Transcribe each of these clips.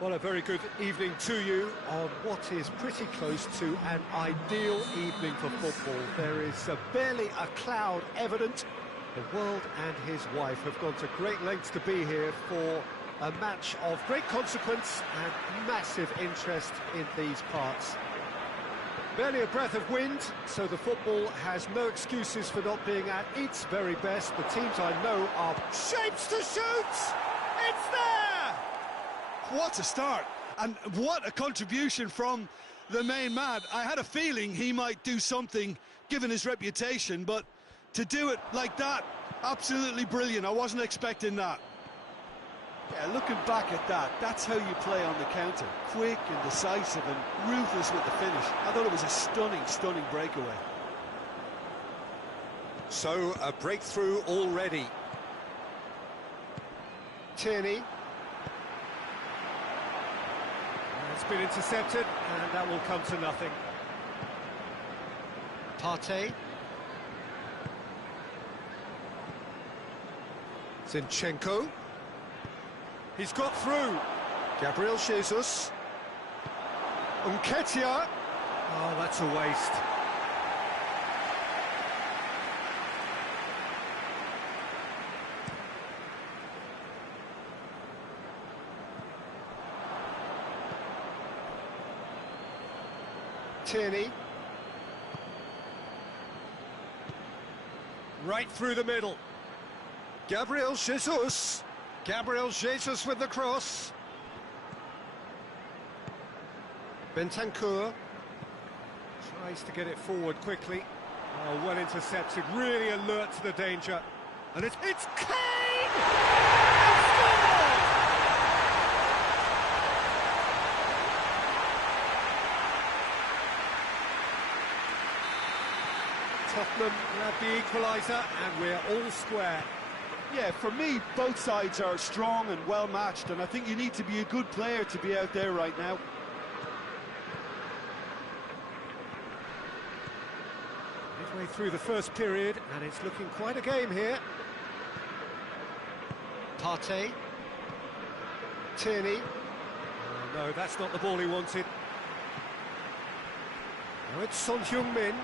Well, a very good evening to you on what is pretty close to an ideal evening for football. There is barely a cloud evident. The world and his wife have gone to great lengths to be here for a match of great consequence and massive interest in these parts. Barely a breath of wind, so the football has no excuses for not being at its very best. The teams I know are shapes to shoot! It's there! What a start, and what a contribution from the main man. I had a feeling he might do something, given his reputation, but to do it like that, absolutely brilliant. I wasn't expecting that. Yeah, looking back at that, that's how you play on the counter. Quick and decisive and ruthless with the finish. I thought it was a stunning breakaway. So, a breakthrough already. Tierney. It's been intercepted, and that will come to nothing. Partey. Zinchenko. He's got through. Gabriel Jesus. Nketiah. Oh, that's a waste. Tierney. Right through the middle. Gabriel Jesus. Gabriel Jesus with the cross. Bentancur tries to get it forward quickly. Oh, well intercepted, really alert to the danger. And it's Kane! Tottenham have the equaliser, and we're all square. Yeah, for me, both sides are strong and well-matched, and I think you need to be a good player to be out there right now. Midway through the first period, and it's looking quite a game here. Partey. Tierney. Oh, no, that's not the ball he wanted. Now it's Son Heung-min.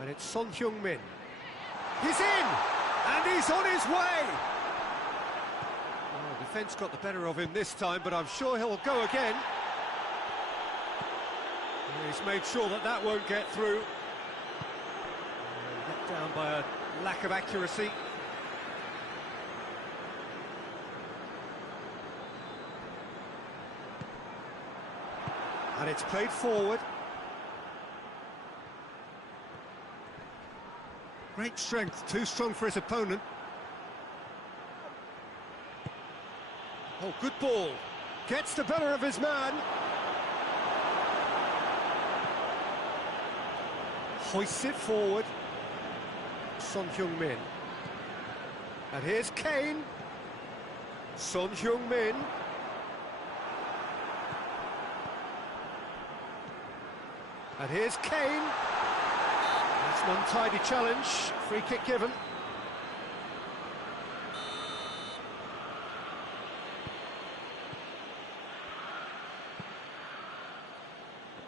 And it's Son Heung-min. He's in! And he's on his way! Oh, defence got the better of him this time, but I'm sure he'll go again. He's made sure that that won't get through. Let down by a lack of accuracy. And it's played forward. Great strength, too strong for his opponent. Oh, good ball. Gets the better of his man. Hoists it forward. Son Heung-min. And here's Kane. Son Heung-min. And here's Kane. That's an untidy challenge. Free kick given.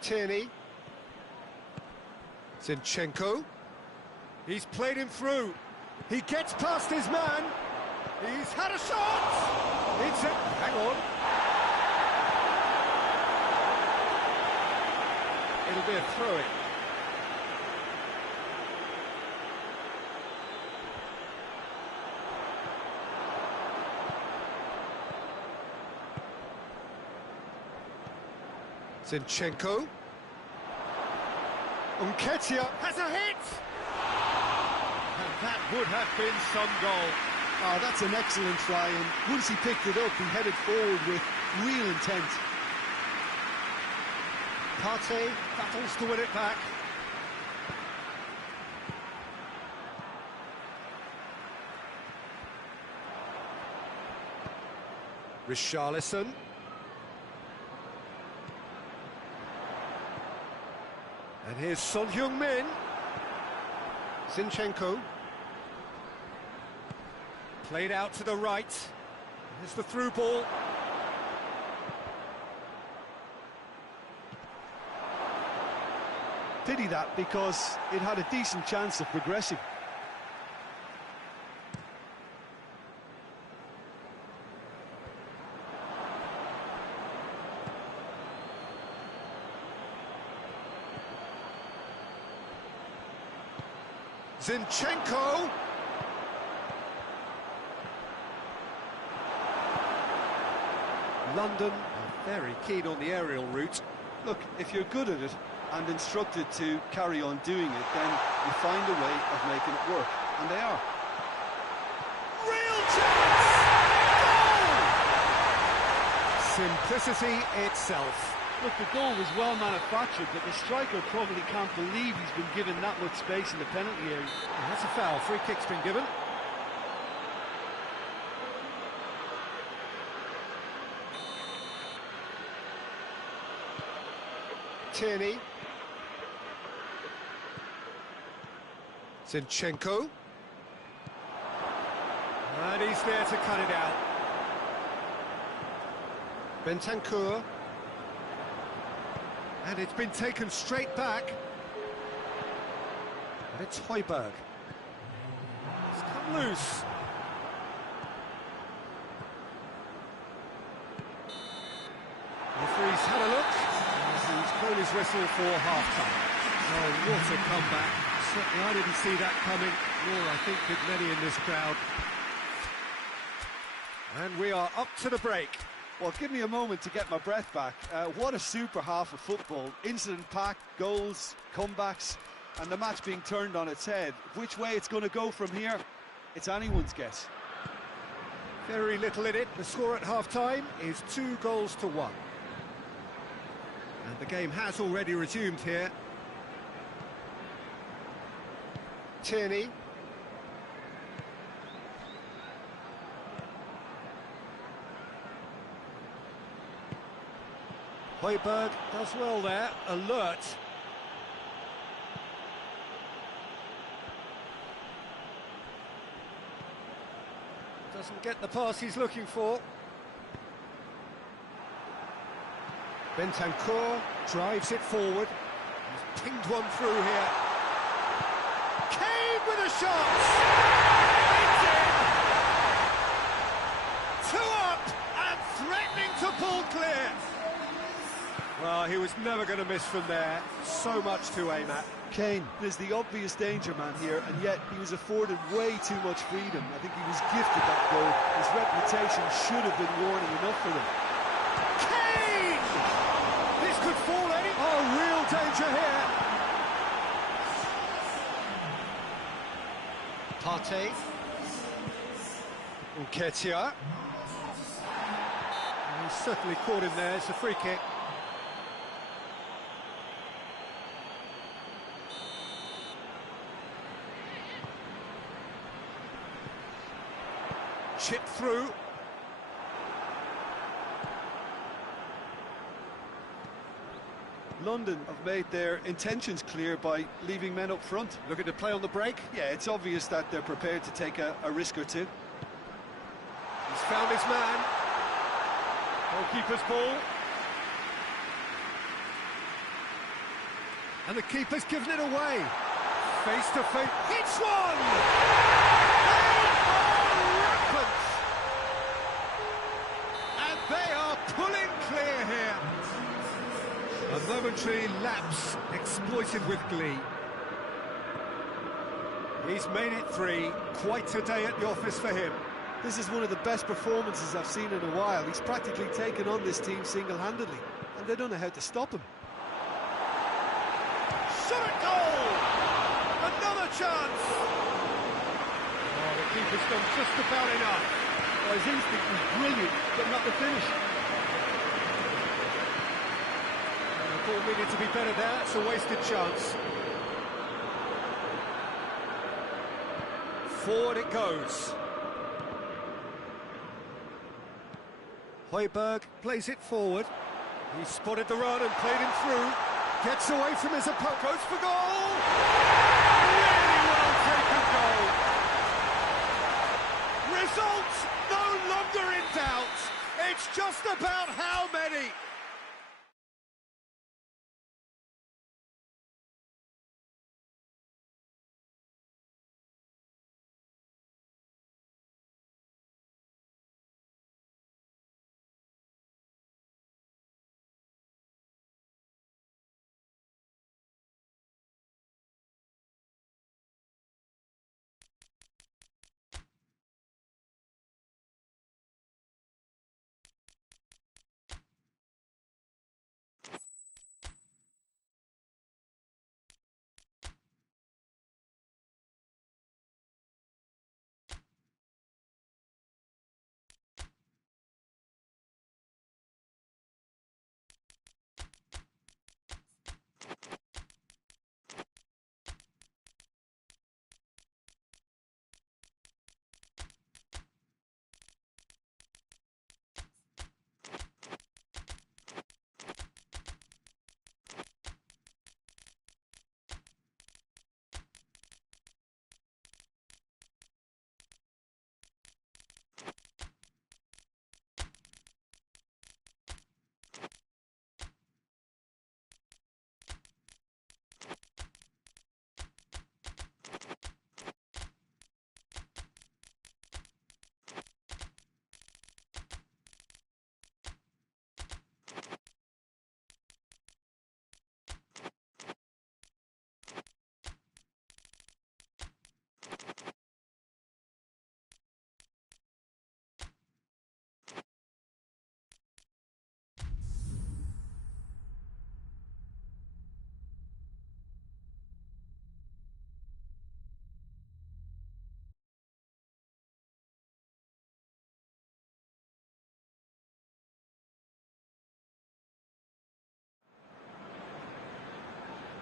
Tierney. Zinchenko. He's played him through. He gets past his man. He's had a shot. It's it. Hang on. It'll be a throw-in. Zinchenko. Nketiah has a hit! And that would have been some goal. Oh, that's an excellent try, and once he picked it up, he headed forward with real intent. Partey battles to win it back. Richarlison. And here's Son Heung-min. Zinchenko. Played out to the right. Here's the through ball. Pity that, because it had a decent chance of progressing. Zinchenko. London are very keen on the aerial route. Look, if you're good at it and instructed to carry on doing it, then you find a way of making it work, and they are. Real chance! Goal! Simplicity itself. Look, the goal was well manufactured, but the striker probably can't believe he's been given that much space in the penalty area. And that's a foul. Free kick's been given. Tierney. Zinchenko. And he's there to cut it out. Bentancur. And it's been taken straight back. And it's Højbjerg. It's come loose. Referee's had a look. He's blown his whistle for half-time. Oh, what a comeback. Certainly I didn't see that coming, nor I think did many in this crowd. And we are up to the break. Well, give me a moment to get my breath back. What a super half of football. Incident-packed, goals, comebacks, and the match being turned on its head. Which way it's going to go from here, it's anyone's guess. Very little in it. The score at half-time is 2-1. And the game has already resumed here. Tierney. Højbjerg does well there, alert. Doesn't get the pass he's looking for. Bentancur drives it forward. He's pinged one through here. Kane with a shot! It's in! 2 up and threatening to pull clear. Well, he was never going to miss from there. So much to aim at. Kane is the obvious danger man here, and yet he was afforded way too much freedom. I think he was gifted that goal. His reputation should have been warning enough for him. Kane! This could fall any... Oh, real danger here. Partey. Nketiah. He's certainly caught him there. It's a free kick. Chip through. London have made their intentions clear by leaving men up front. Looking to play on the break. Yeah, it's obvious that they're prepared to take a risk or two. He's found his man. Goalkeeper's ball. And the keeper's given it away. Face to face. Hits one! A momentary lapse exploited with glee. He's made it 3. Quite a day at the office for him. This is one of the best performances I've seen in a while. He's practically taken on this team single-handedly, and they don't know how to stop him. Shot at goal! Another chance! Oh, the keeper's done just about enough. Well, his instinct was brilliant, but not the finish. The ball needed to be better there. It's a wasted chance. Forward it goes. Højbjerg plays it forward. He spotted the run and played him through. Gets away from his opponent. Goes for goal! Really well taken goal. Results no longer in doubt. It's just about how many.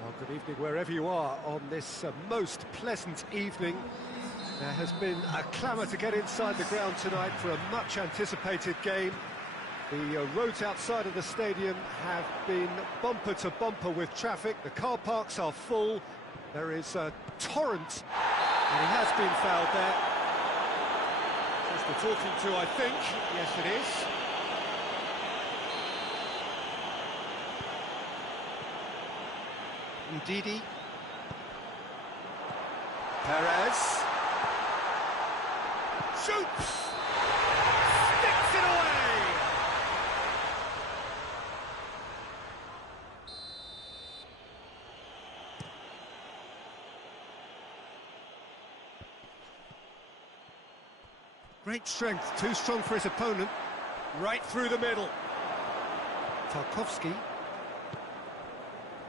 Well, good evening wherever you are on this most pleasant evening. There has been a clamour to get inside the ground tonight for a much-anticipated game. The roads outside of the stadium have been bumper to bumper with traffic. The car parks are full. There is a torrent, and he has been fouled there. Just the talking to, I think. Yes, it is. Ndidi. Perez. Shoots! Sticks it away! Great strength, too strong for his opponent. Right through the middle. Tarkowski.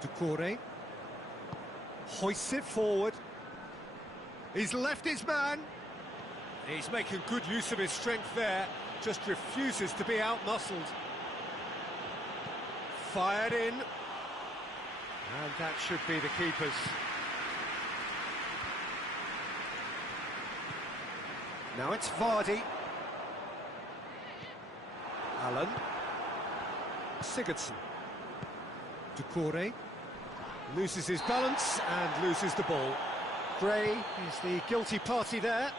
Doucouré. Hoists it forward. He's left his man. He's making good use of his strength there. Just refuses to be out-muscled. Fired in. And that should be the keeper's. Now it's Vardy. Allen. Sigurdsson. Doucouré. Loses his balance and loses the ball. Gray is the guilty party there.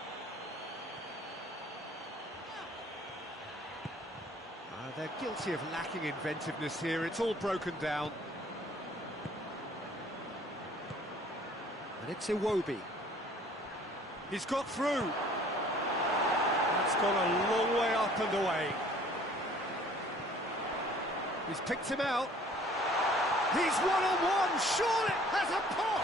They're guilty of lacking inventiveness here. It's all broken down. And it's Iwobi. He's got through. That's gone a long way up and away. He's picked him out. He's one-on-one. Surely has a pop.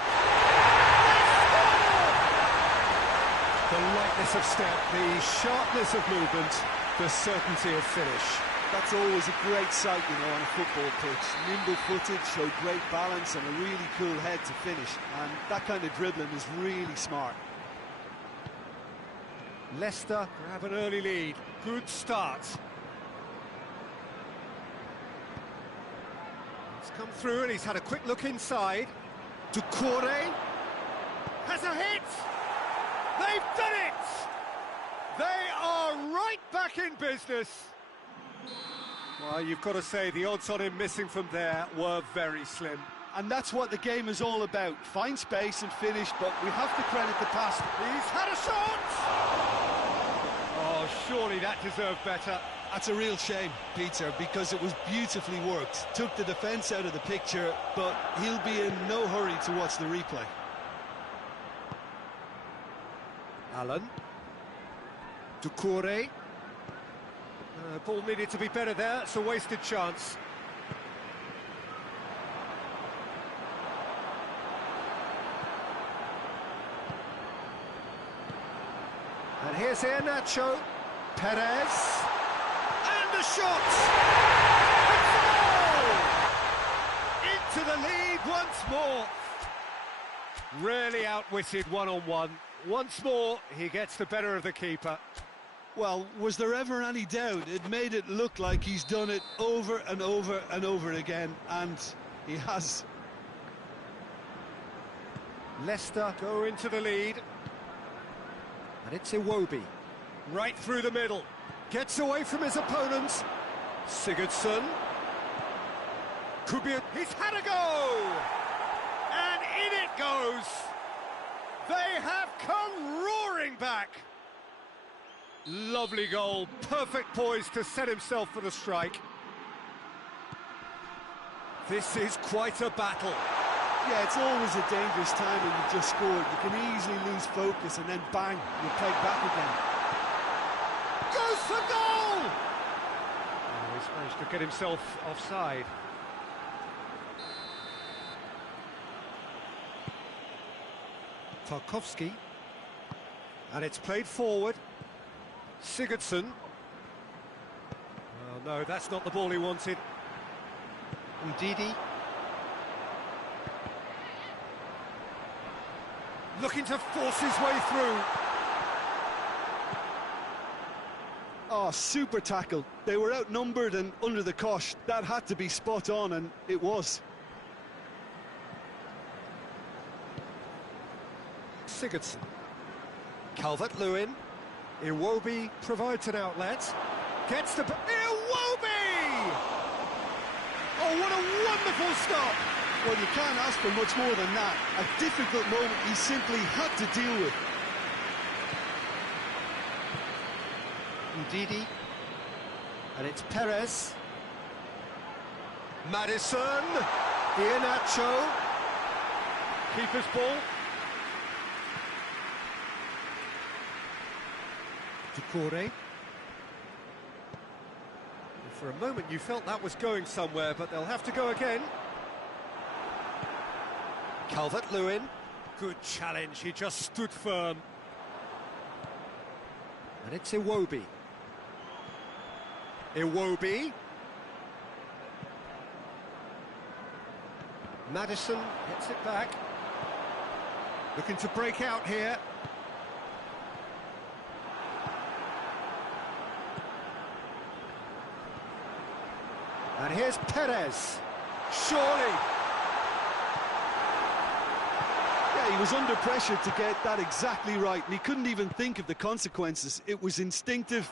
The lightness of step, the sharpness of movement, the certainty of finish. That's always a great sight, you know, on a football pitch. Nimble-footed, showed great balance and a really cool head to finish. And that kind of dribbling is really smart. Leicester grab an early lead. Good start. He's come through and he's had a quick look inside. Doucouré has a hit! They've done it! They are right back in business. Well, you've got to say the odds on him missing from there were very slim. And that's what the game is all about. Find space and finish, but we have to credit the pass. He's had a shot! surely that deserved better. That's a real shame, Peter, because it was beautifully worked. Took the defence out of the picture, but he'll be in no hurry to watch the replay. Allen. Doucouré. Ball needed to be better there, it's a wasted chance. And here's Iheanacho. Perez. And a shot! It's a goal! Into the lead once more. Really outwitted one-on-one. Once more, he gets the better of the keeper. Well, was there ever any doubt? It made it look like he's done it over and over and over again, and he has. Leicester go into the lead. And it's Iwobi. Right through the middle. Gets away from his opponents. Sigurdsson. Kubiak. He's had a go! And in it goes! They have come roaring back! Lovely goal, perfect poise to set himself for the strike. This is quite a battle. Yeah, it's always a dangerous time when you've just scored. You can easily lose focus and then bang, you're pegged back again. Goes for goal! Oh, he's managed to get himself offside. Tarkowski. And it's played forward. Sigurdsson. Well, no, that's not the ball he wanted. Ndidi. Looking to force his way through. Oh, super tackle. They were outnumbered and under the cosh. That had to be spot on, and it was. Sigurdsson. Calvert-Lewin. Iwobi provides an outlet. Gets the... Iwobi! Oh, what a wonderful stop! Well, you can't ask for much more than that. A difficult moment he simply had to deal with. Ndidi. And it's Perez. Maddison. Iheanacho. Keeper's ball. Doucouré. For a moment you felt that was going somewhere, but they'll have to go again. Calvert-Lewin. Good challenge, he just stood firm. And it's Iwobi. Iwobi. Maddison gets it back. Looking to break out here. And here's Perez. Surely. Yeah, he was under pressure to get that exactly right, and he couldn't even think of the consequences. It was instinctive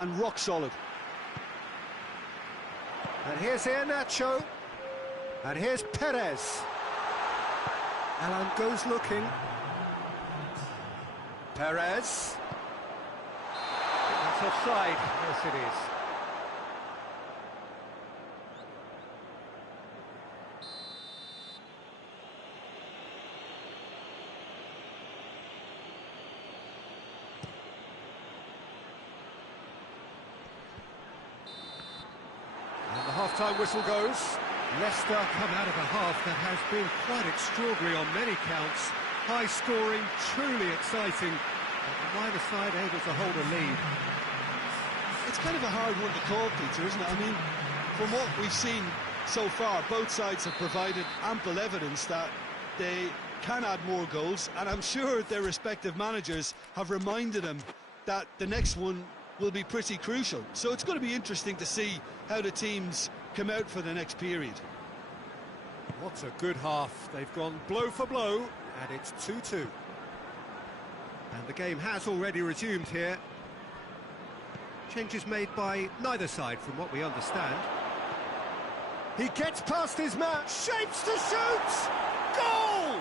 and rock solid. And here's Iheanacho. And here's Perez. Alan goes looking. Perez. That's offside. Yes, it is. Half-time whistle goes. Leicester come out of a half that has been quite extraordinary on many counts. High-scoring, truly exciting. But neither side able to hold a lead. It's kind of a hard one to call, Peter, isn't it? I mean, from what we've seen so far, both sides have provided ample evidence that they can add more goals, and I'm sure their respective managers have reminded them that the next one will be pretty crucial. So it's going to be interesting to see how the teams come out for the next period. What a good half. They've gone blow for blow, and it's 2-2. And the game has already resumed here. Changes made by neither side, from what we understand. He gets past his man, shapes to shoot! Goal!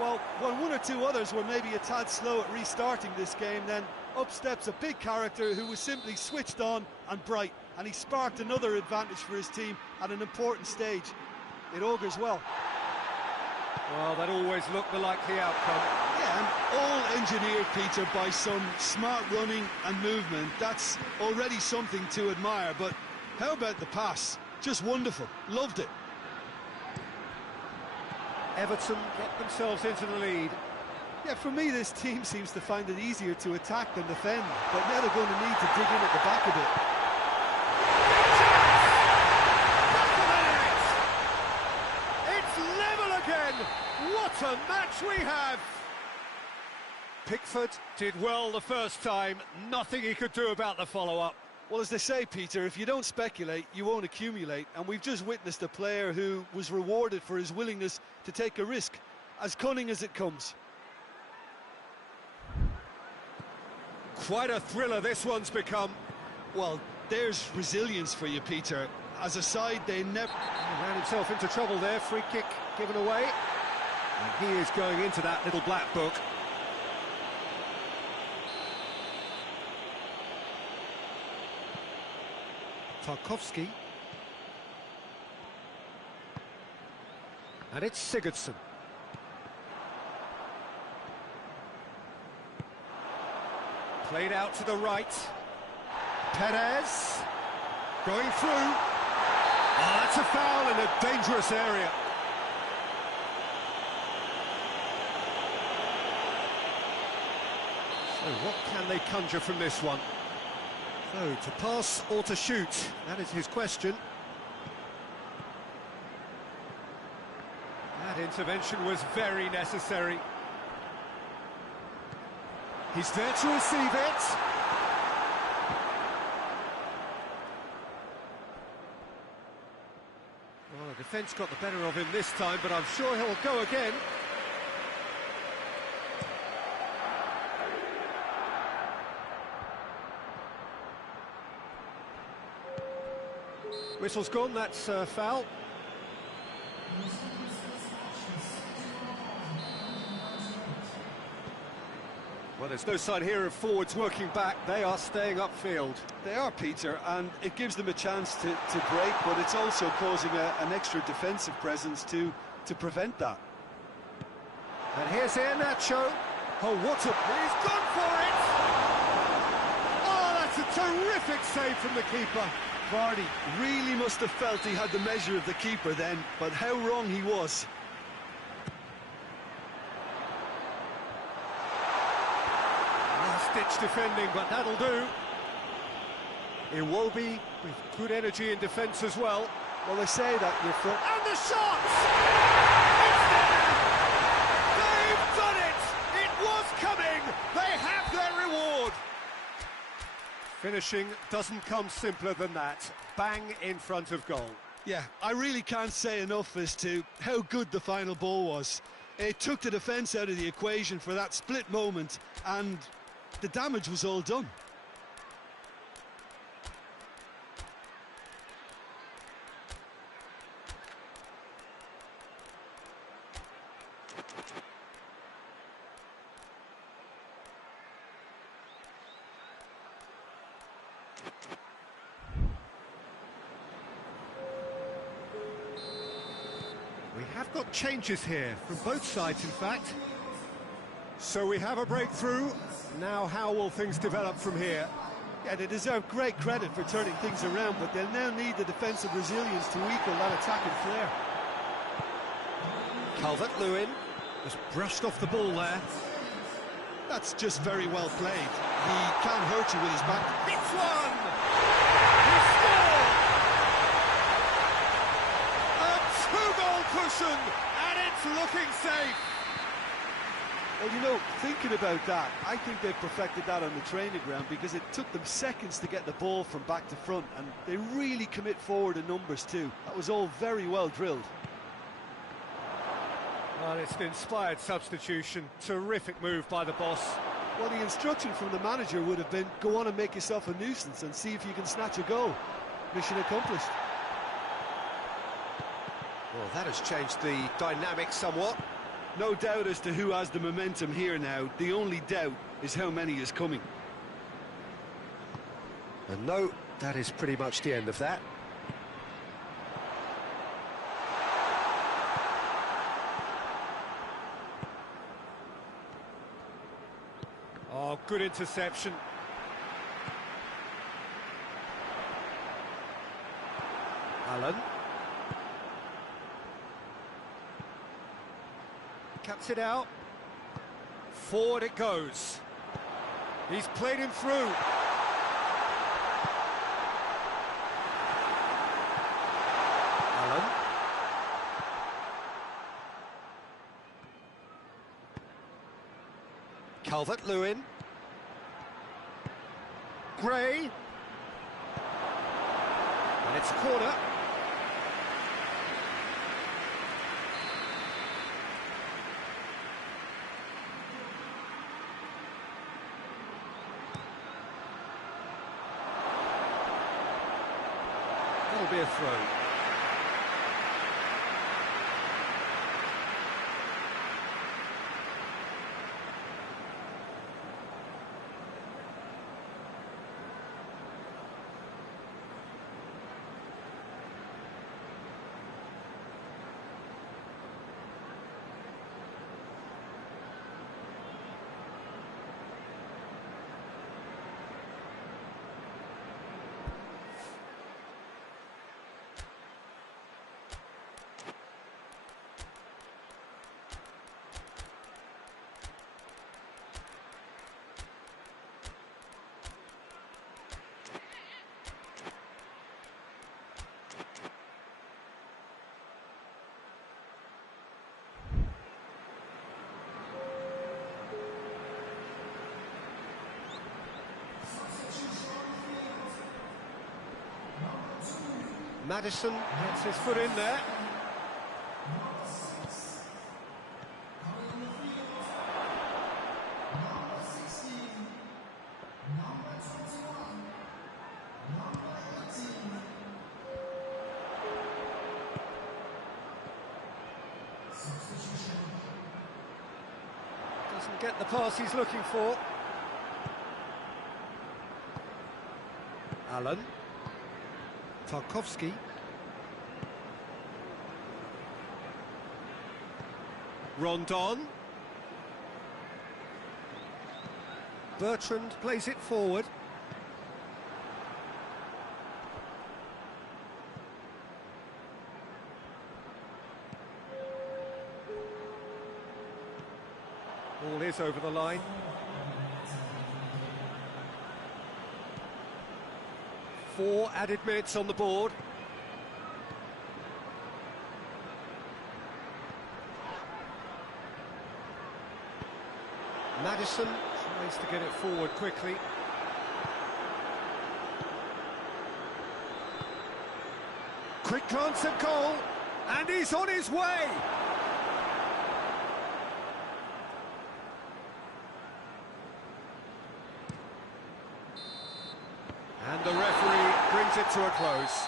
Well, when one or two others were maybe a tad slow at restarting this game, then Up steps a big character who was simply switched on and bright, and he sparked another advantage for his team at an important stage. It augurs well. Well, that always looked the likely outcome. Yeah, and all engineered, Peter, by some smart running and movement. That's already something to admire, but how about the pass? Just wonderful. Loved it. Everton get themselves into the lead. Yeah, for me, this team seems to find it easier to attack than defend, but now they're going to need to dig in at the back a bit. It's level again! What a match we have! Pickford did well the first time, nothing he could do about the follow-up. Well, as they say, Peter, if you don't speculate, you won't accumulate, and we've just witnessed a player who was rewarded for his willingness to take a risk, as cunning as it comes. Quite a thriller this one's become. Well, there's resilience for you, Peter. As a side, they never... He ran himself into trouble there, free kick given away. And he is going into that little black book. Tarkowski. And it's Sigurdsson. Played out to the right. Perez. Going through. Oh, that's a foul in a dangerous area. So what can they conjure from this one? So, to pass or to shoot? That is his question. That intervention was very necessary. He's there to receive it. Well, the defence got the better of him this time, but I'm sure he'll go again. Whistle's gone, that's foul. Well, there's no sign here of forwards working back. They are staying upfield. They are, Peter, and it gives them a chance to break, but it's also causing an extra defensive presence to prevent that. And here's Iheanacho. Oh, what a... He's gone for it! Oh, that's a terrific save from the keeper. Vardy really must have felt he had the measure of the keeper then, but how wrong he was. Last-ditch defending, but that'll do. Iwobi with good energy in defence as well. Well, they say that you're front... And the shot! It's there! They've done it! It was coming! They have their reward! Finishing doesn't come simpler than that. Bang in front of goal. Yeah, I really can't say enough as to how good the final ball was. It took the defence out of the equation for that split moment, and the damage was all done. We have got changes here, from both sides in fact. So we have a breakthrough. Now how will things develop from here? Yeah, they deserve great credit for turning things around, but they'll now need the defensive resilience to equal that attacking flair. Calvert-Lewin has brushed off the ball there. That's just very well played. He can't hurt you with his back. It's one! He scored! A two-goal cushion, and it's looking safe. Well, you know, thinking about that, I think they've perfected that on the training ground because it took them seconds to get the ball from back to front, and they really commit forward in numbers too. That was all very well drilled. Well, it's an inspired substitution. Terrific move by the boss. Well, the instruction from the manager would have been, go on and make yourself a nuisance and see if you can snatch a goal. Mission accomplished. Well, that has changed the dynamic somewhat. No doubt as to who has the momentum here now. The only doubt is how many is coming. And no, that is pretty much the end of that. Oh, good interception. Allen. Cuts it out. Forward it goes. He's played him through. Allen. Calvert-Lewin. Gray. And it's a corner. That'll be a throw. Maddison gets his foot in there. Doesn't get the pass he's looking for. Allen. Tarkowski. Rondon. Bertrand plays it forward. Ball is over the line. Four added minutes on the board. Maddison tries to get it forward quickly. Quick glance at goal, and he's on his way! And the referee brings it to a close.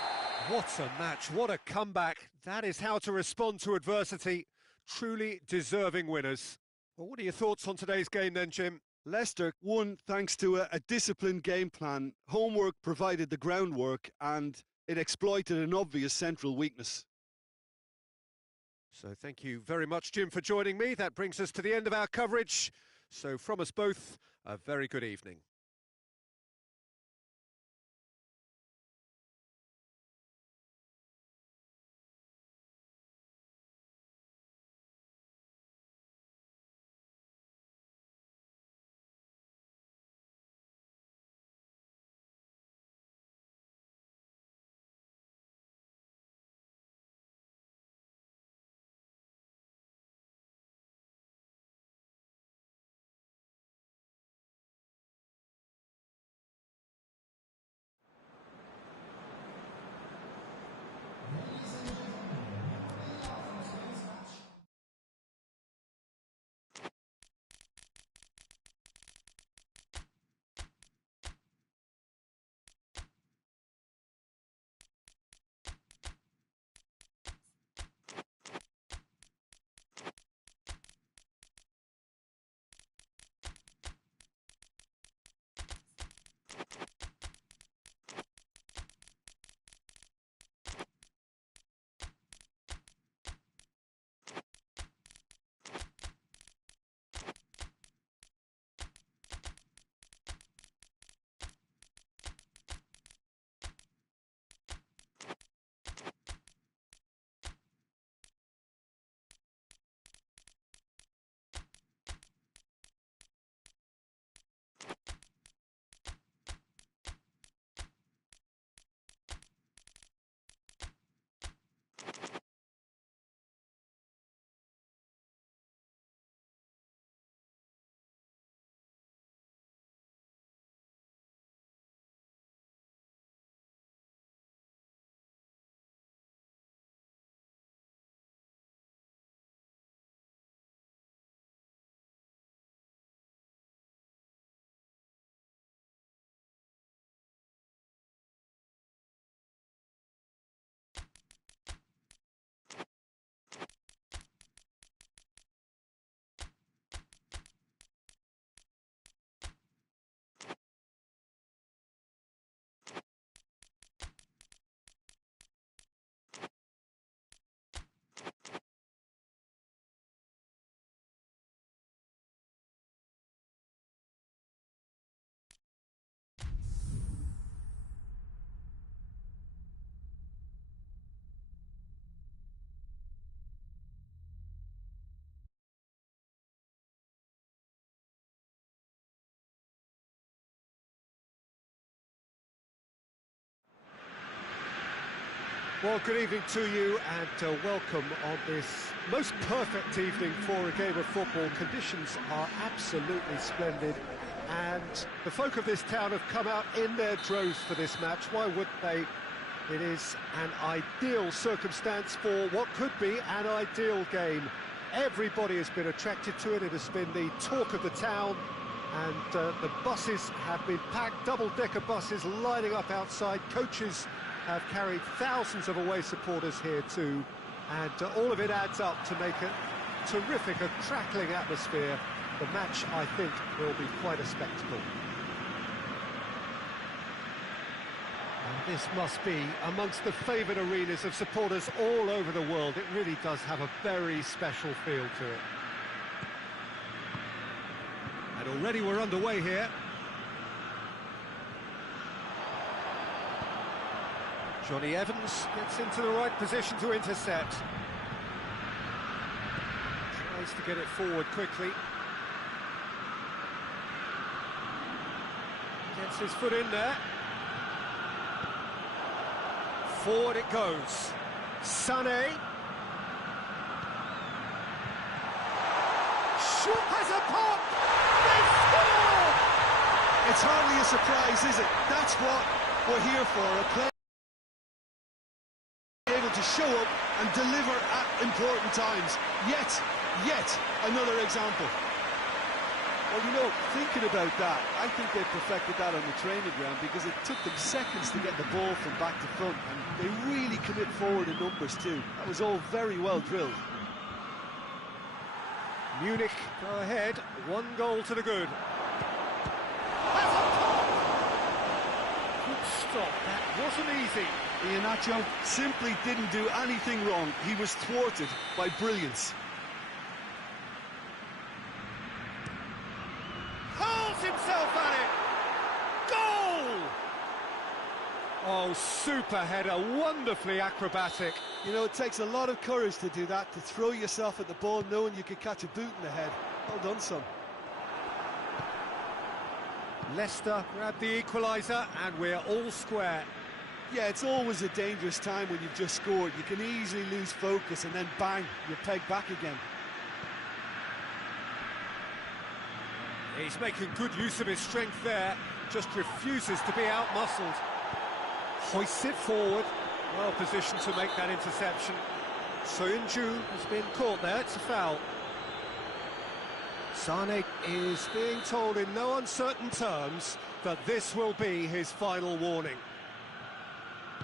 What a match, what a comeback. That is how to respond to adversity. Truly deserving winners. Well, what are your thoughts on today's game then, Jim? Leicester won thanks to a disciplined game plan. Homework provided the groundwork and it exploited an obvious central weakness. So thank you very much, Jim, for joining me. That brings us to the end of our coverage. So from us both, a very good evening. Well, good evening to you and welcome on this most perfect evening for a game of football. Conditions are absolutely splendid and the folk of this town have come out in their droves for this match. Why wouldn't they? It is an ideal circumstance for what could be an ideal game. Everybody has been attracted to it. It has been the talk of the town and the buses have been packed, double-decker buses lining up outside. Coaches have carried thousands of away supporters here too, and all of it adds up to make a terrific, a crackling atmosphere. The match, I think, will be quite a spectacle. And this must be amongst the favoured arenas of supporters all over the world. It really does have a very special feel to it. And already we're underway here. Johnny Evans gets into the right position to intercept. Tries to get it forward quickly. Gets his foot in there. Forward it goes. Sané. Has a pop! They score! It's hardly a surprise, is it? That's what we're here for, a player able to show up and deliver at important times. Yet another example. Well, you know, thinking about that, I think they perfected that on the training ground because it took them seconds to get the ball from back to front, and they really commit forward in numbers too. That was all very well drilled. Munich go ahead, 1 goal to the good. Has a pop! Good stop, that wasn't easy. Iheanacho simply didn't do anything wrong. He was thwarted by brilliance. Hurls himself at it! Goal! Oh, super header, wonderfully acrobatic. You know, it takes a lot of courage to do that, to throw yourself at the ball knowing you could catch a boot in the head. Well done, son. Leicester grab the equaliser and we're all square. Yeah, it's always a dangerous time when you've just scored. You can easily lose focus and then bang, you're pegged back again. He's making good use of his strength there, just refuses to be out-muscled. Hoists it forward, well positioned to make that interception. Soyuncu has been caught there, it's a foul. Sané is being told in no uncertain terms that this will be his final warning.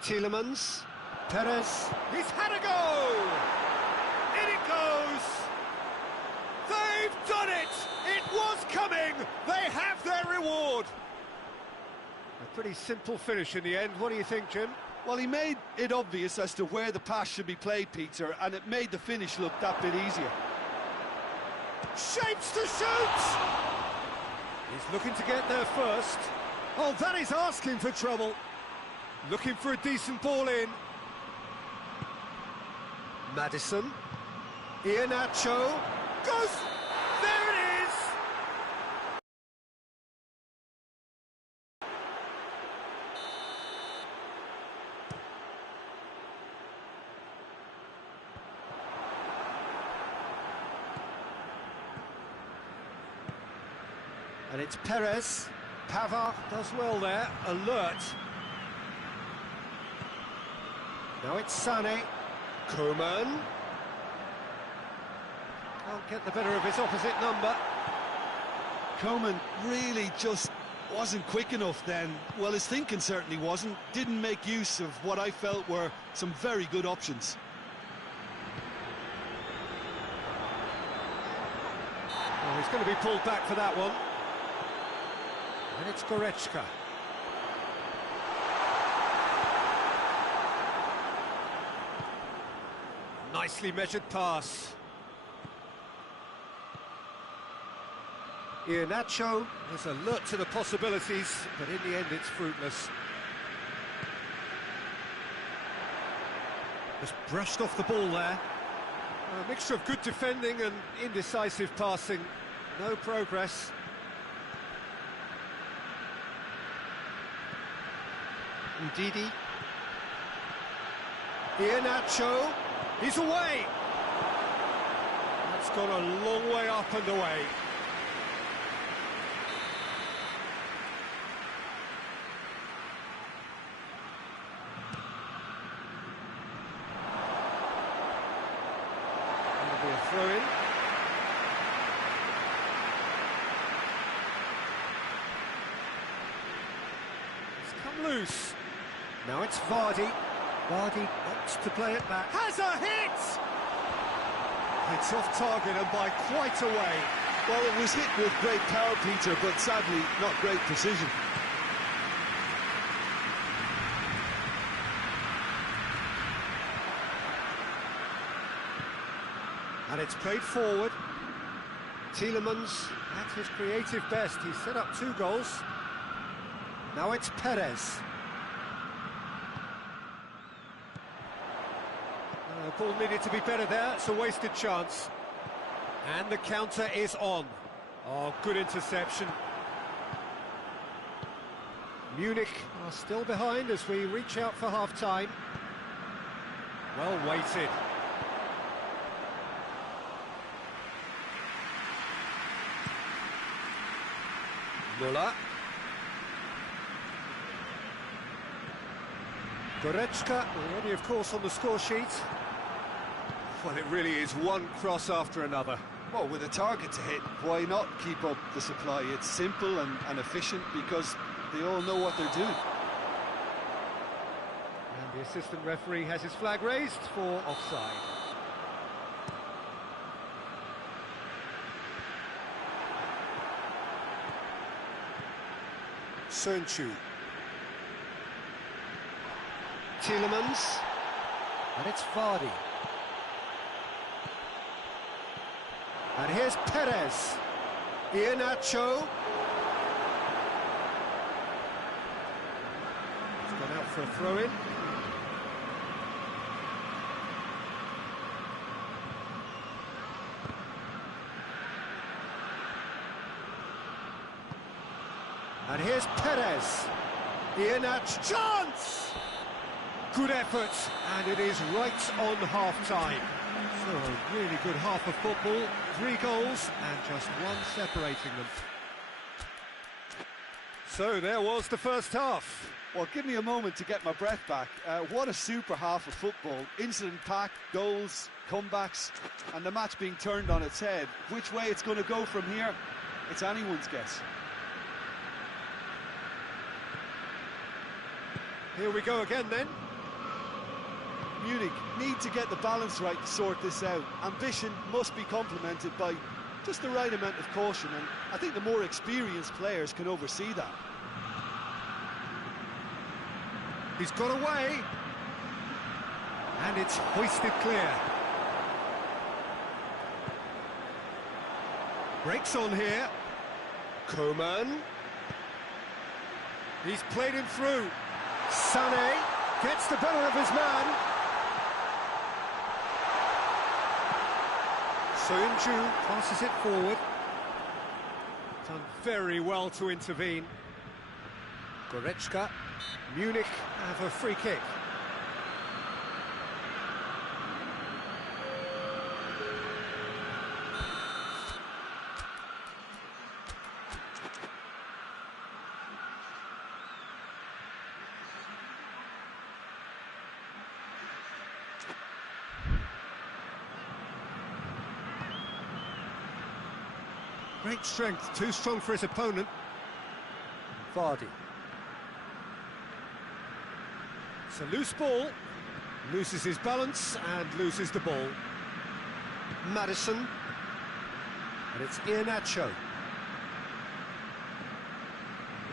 Tielemans, Perez, he's had a go! In it goes! They've done it! It was coming! They have their reward! A pretty simple finish in the end, what do you think, Jim? Well, he made it obvious as to where the pass should be played, Peter, and it made the finish look that bit easier. Shapes to shoot! He's looking to get there first. Oh, that is asking for trouble. Looking for a decent ball in. Maddison. Iheanacho. Goes! There it is! And it's Perez. Pavard does well there, alert. Now it's Sané. Koeman. Can't get the better of his opposite number. Koeman really just wasn't quick enough then. Well, his thinking certainly wasn't. Didn't make use of what I felt were some very good options. Oh, he's going to be pulled back for that one. And it's Goretzka. Nicely measured pass. Iheanacho is alert to the possibilities, but in the end it's fruitless. Just brushed off the ball there. A mixture of good defending and indecisive passing. No progress. Ndidi. Iheanacho, he's away. That's gone a long way up and away. That'll be a throw-in. It's come loose. Now it's Vardy. Vardy opts to play it back. Has a hit! It's off target and by quite a way. Well, it was hit with great power, Peter, but sadly not great precision. And it's played forward. Tielemans at his creative best. He's set up 2 goals. Now it's Perez. Ball needed to be better there. It's a wasted chance. And the counter is on. Oh, good interception. Munich are still behind as we reach out for half-time. Well weighted. Müller. Goretzka already, of course, on the score sheet. Well, it really is one cross after another. Well, with a target to hit, why not keep up the supply? It's simple and efficient because they all know what they're doing. And the assistant referee has his flag raised for offside. Sönchu. Tielemans. And it's Vardy. And here's Perez. Iheanacho. He's gone out for a throw-in. And here's Perez. Iheanacho. Chance! Good effort, and it is right on half-time. So a really good half of football, 3 goals and just 1 separating them. So there was the first half. Well, give me a moment to get my breath back. What a super half of football. Incident-packed, goals, comebacks, and the match being turned on its head. Which way it's going to go from here, it's anyone's guess. Here we go again then. Munich need to get the balance right to sort this out. Ambition must be complemented by just the right amount of caution, and I think the more experienced players can oversee that. He's got away, and it's hoisted clear. Breaks on here. Coman. He's played him through. Sané gets the better of his man. Sönchu passes it forward. Done very well to intervene. Goretzka. Munich have a free kick. Great strength, too strong for his opponent. Vardy. It's a loose ball, loses his balance and loses the ball. Maddison. And it's Iheanacho.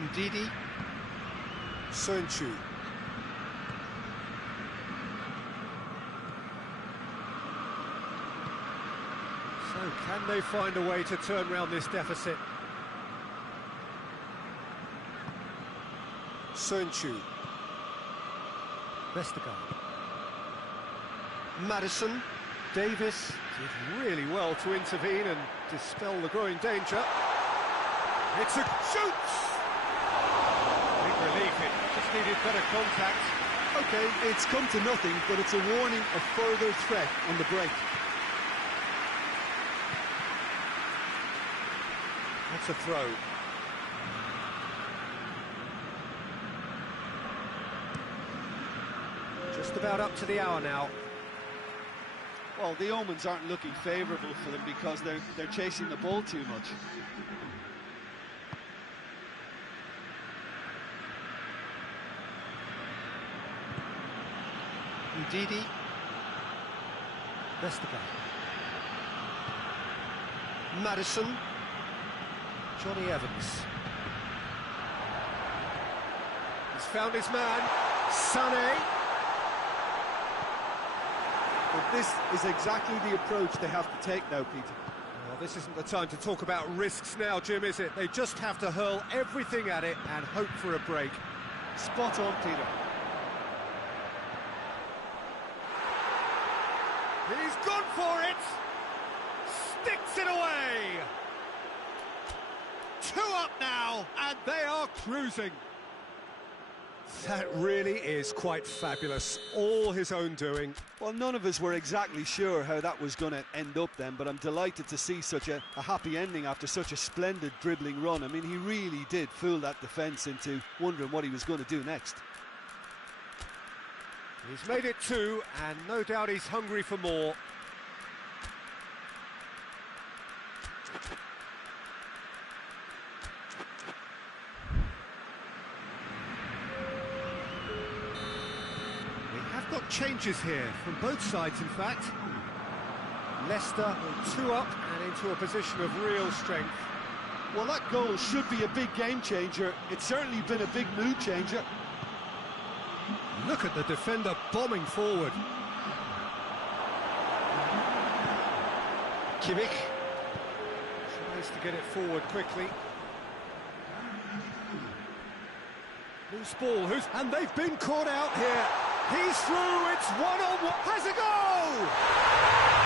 Ndidi. Sönchu. So can they find a way to turn round this deficit? Sönchu. Vestergaard. Maddison. Davis did really well to intervene and dispel the growing danger. It's a shoots! Big relief, it just needed better contact. OK, it's come to nothing, but it's a warning of further threat on the break. That's a throw. Just about up to the hour now. Well, the omens aren't looking favourable for them because they're chasing the ball too much. Udidi. Vestergaard. Maddison. Johnny Evans. He's found his man. Sané. But this is exactly the approach they have to take now, Peter. Well, this isn't the time to talk about risks now, Jim, is it? They just have to hurl everything at it and hope for a break. Spot on, Peter. He's gone for it! Sticks it away! 2 up now, and they are cruising. That really is quite fabulous. All his own doing. Well, none of us were exactly sure how that was going to end up then, but I'm delighted to see such a happy ending after such a splendid dribbling run. I mean, he really did fool that defence into wondering what he was going to do next. He's made it 2, and no doubt he's hungry for more. We have got changes here, from both sides in fact. Leicester 2 up and into a position of real strength. Well, that goal should be a big game changer. It's certainly been a big mood changer. Look at the defender bombing forward. Kimmich tries to get it forward quickly. Loose ball, and they've been caught out here. He's through, it's 1-on-1, has a goal!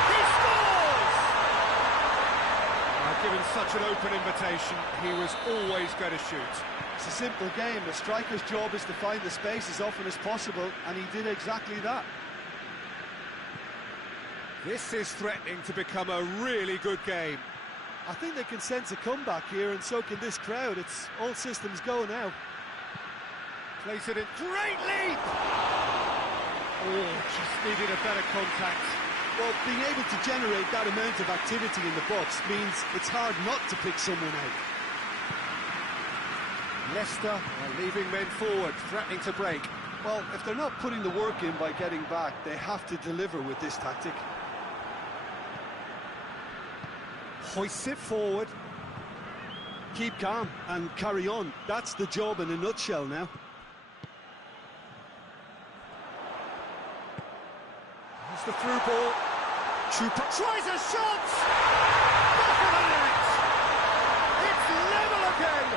He scores! Given such an open invitation, he was always going to shoot. It's a simple game. The striker's job is to find the space as often as possible, and he did exactly that. This is threatening to become a really good game. I think they can sense a comeback here, and so can this crowd. It's all systems go now. Plays it in. Great leap! Oh, just needed a better contact. Well, being able to generate that amount of activity in the box means it's hard not to pick someone out. Leicester are leaving men forward, threatening to break. Well, if they're not putting the work in by getting back, they have to deliver with this tactic. Hoists it forward. Keep calm and carry on. That's the job in a nutshell now. There's the through ball. Chupa tries a shot! Back of the net! It's level again!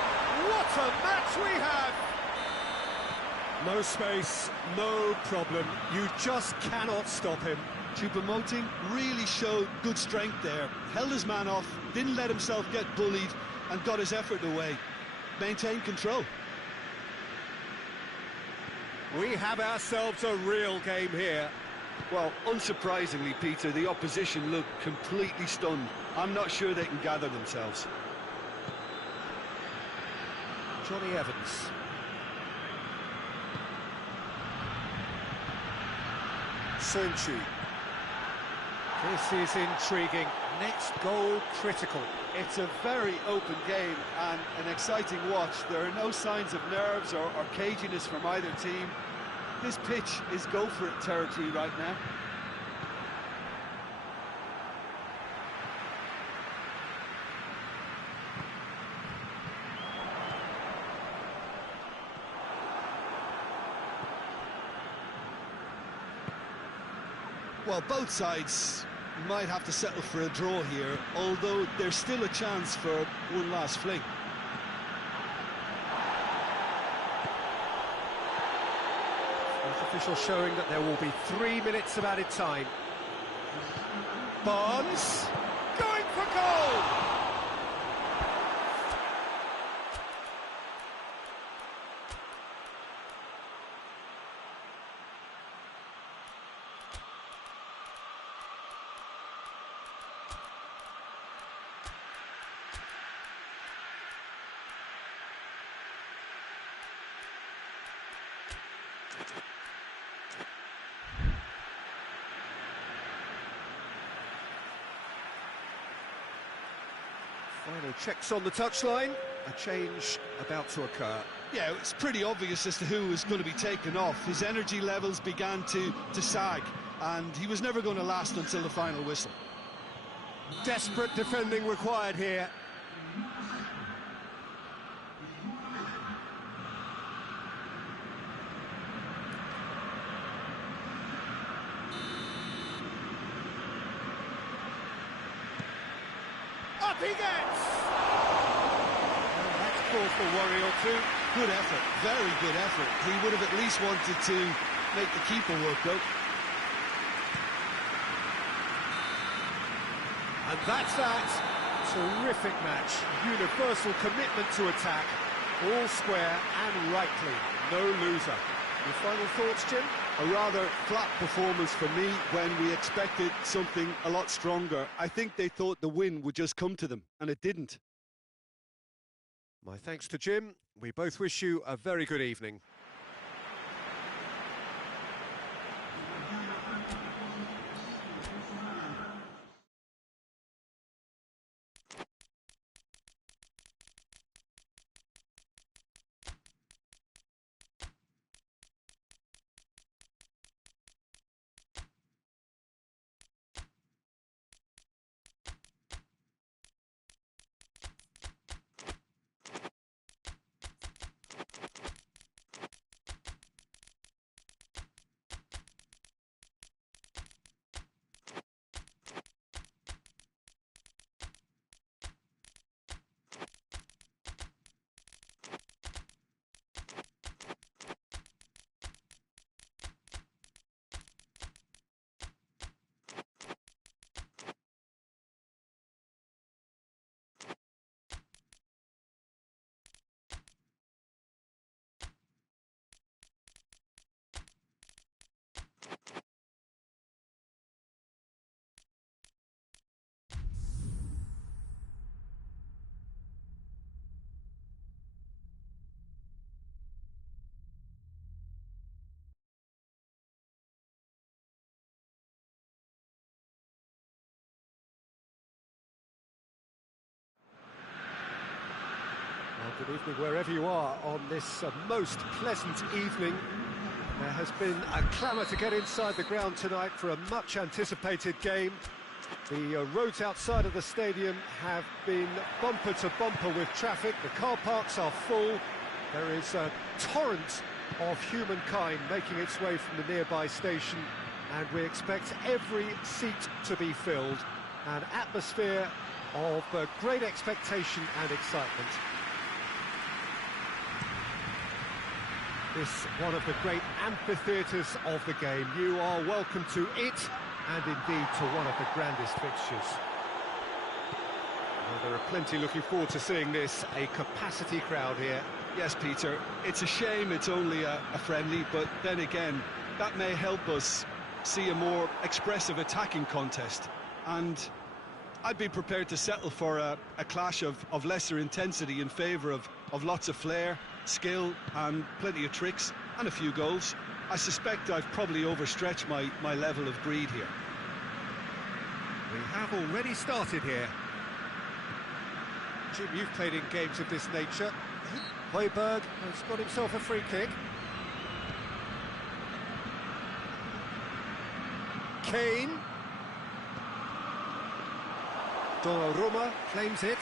What a match we have! No space, no problem. You just cannot stop him. Choupo-Moting really showed good strength there. Held his man off, didn't let himself get bullied, and got his effort away. Maintained control. We have ourselves a real game here. Well, unsurprisingly, Peter, the opposition look completely stunned. I'm not sure they can gather themselves. Johnny Evans. Sonchu. This is intriguing. Next goal critical. It's a very open game and an exciting watch. There are no signs of nerves or caginess from either team. This pitch is go-for-it territory right now. Well, both sides might have to settle for a draw here, although there's still a chance for one last fling. Official showing that there will be 3 minutes of added time. Barnes going for goal! Final checks on the touchline. A change about to occur. Yeah, it's pretty obvious as to who was going to be taken off. His energy levels began to sag, and he was never going to last until the final whistle. Desperate defending required here. Up he gets! That's cause for worry or two. Good effort, very good effort. He would have at least wanted to make the keeper work, though. And that's that. Terrific match. Universal commitment to attack. All square and rightly. No loser. Your final thoughts, Jim? A rather flat performance for me when we expected something a lot stronger. I think they thought the win would just come to them, and it didn't. My thanks to Jim. We both wish you a very good evening. Good evening wherever you are on this most pleasant evening. There has been a clamour to get inside the ground tonight for a much anticipated game. The roads outside of the stadium have been bumper to bumper with traffic. The car parks are full. There is a torrent of humankind making its way from the nearby station, and we expect every seat to be filled. An atmosphere of great expectation and excitement. This one of the great amphitheatres of the game. You are welcome to it, and indeed to one of the grandest fixtures. Well, there are plenty looking forward to seeing this, a capacity crowd here. Yes, Peter, it's a shame it's only a friendly, but then again, that may help us see a more expressive attacking contest. And I'd be prepared to settle for a clash of lesser intensity in favour of lots of flair, skill and plenty of tricks and a few goals. I suspect I've probably overstretched my level of greed here. We have already started here. Jim, you've played in games of this nature. Højbjerg has got himself a free kick. Kane. Donnarumma claims it.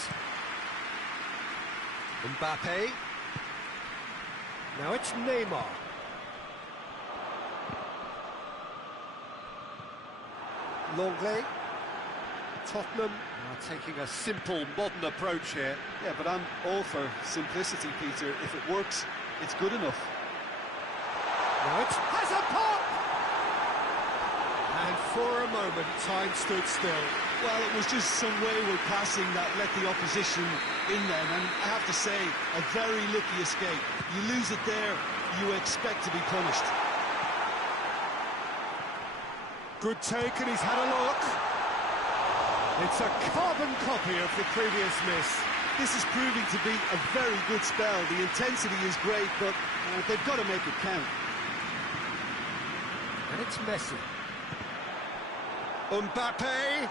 Mbappe. Now it's Neymar. Longley. Tottenham are taking a simple, modern approach here. Yeah, but I'm all for simplicity, Peter. If it works, it's good enough. Now it has a pop! And for a moment, time stood still. Well, it was just some wayward passing that let the opposition in then, and I have to say, a very lucky escape. You lose it there, you expect to be punished. Good take, and he's had a look. It's a carbon copy of the previous miss. This is proving to be a very good spell. The intensity is great, but they've got to make it count. And it's Messi. Mbappe.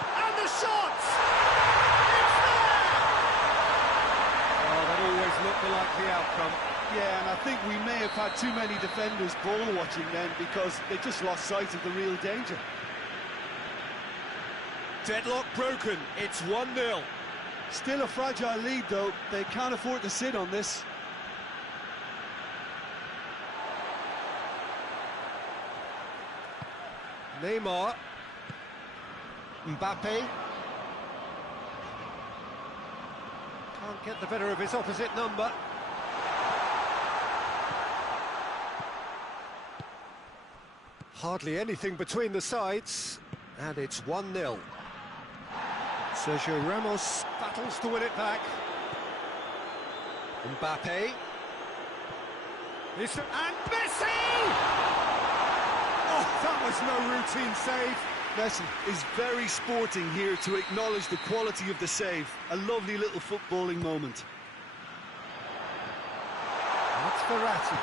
And the shot! It's there! that always looked the likely outcome. Yeah, and I think we may have had too many defenders ball watching then because they just lost sight of the real danger. Deadlock broken, it's 1-0. Still a fragile lead though, they can't afford to sit on this. Neymar. Mbappe. Can't get the better of his opposite number. Hardly anything between the sides, and it's 1-0. Sergio Ramos battles to win it back. Mbappe. And Messi! Oh, that was no routine save. Messi is very sporting here to acknowledge the quality of the save. A lovely little footballing moment. That's Verratti.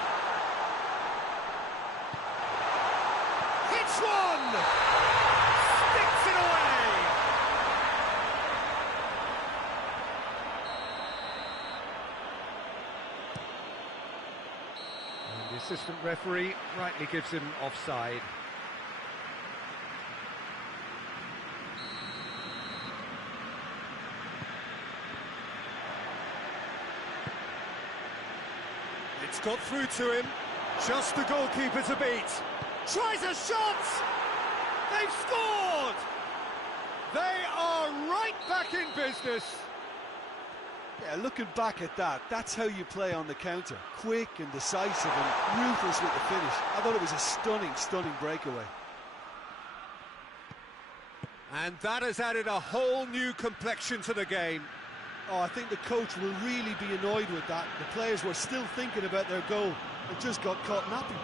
Hits one! Sticks it away! And the assistant referee rightly gives him offside. It's got through to him, just the goalkeeper to beat. Tries a shot! They've scored! They are right back in business. Yeah, looking back at that, that's how you play on the counter. Quick and decisive and ruthless with the finish. I thought it was a stunning breakaway. And that has added a whole new complexion to the game. Oh, I think the coach will really be annoyed with that. The players were still thinking about their goal and just got caught napping.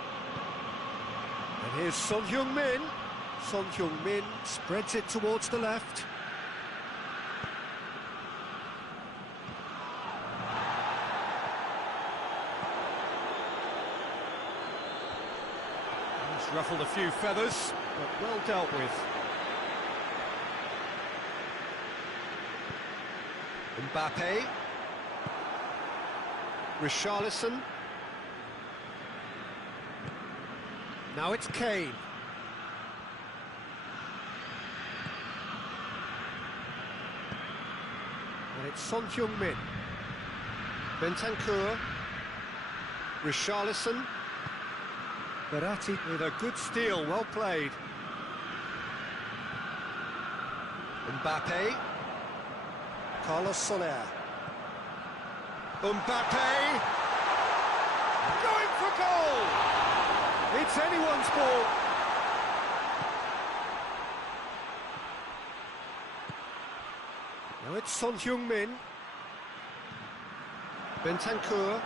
And here's Son Heung-min. Son Heung-min spreads it towards the left. He's ruffled a few feathers, but well dealt with. Mbappe. Richarlison. Now it's Kane. And it's Son Heung-min. Bentancur. Richarlison. Verratti with a good steal, well played. Mbappe. Carlos Soler. Mbappe! Going for goal! It's anyone's ball. Now it's Son Heung-min. Bentancur.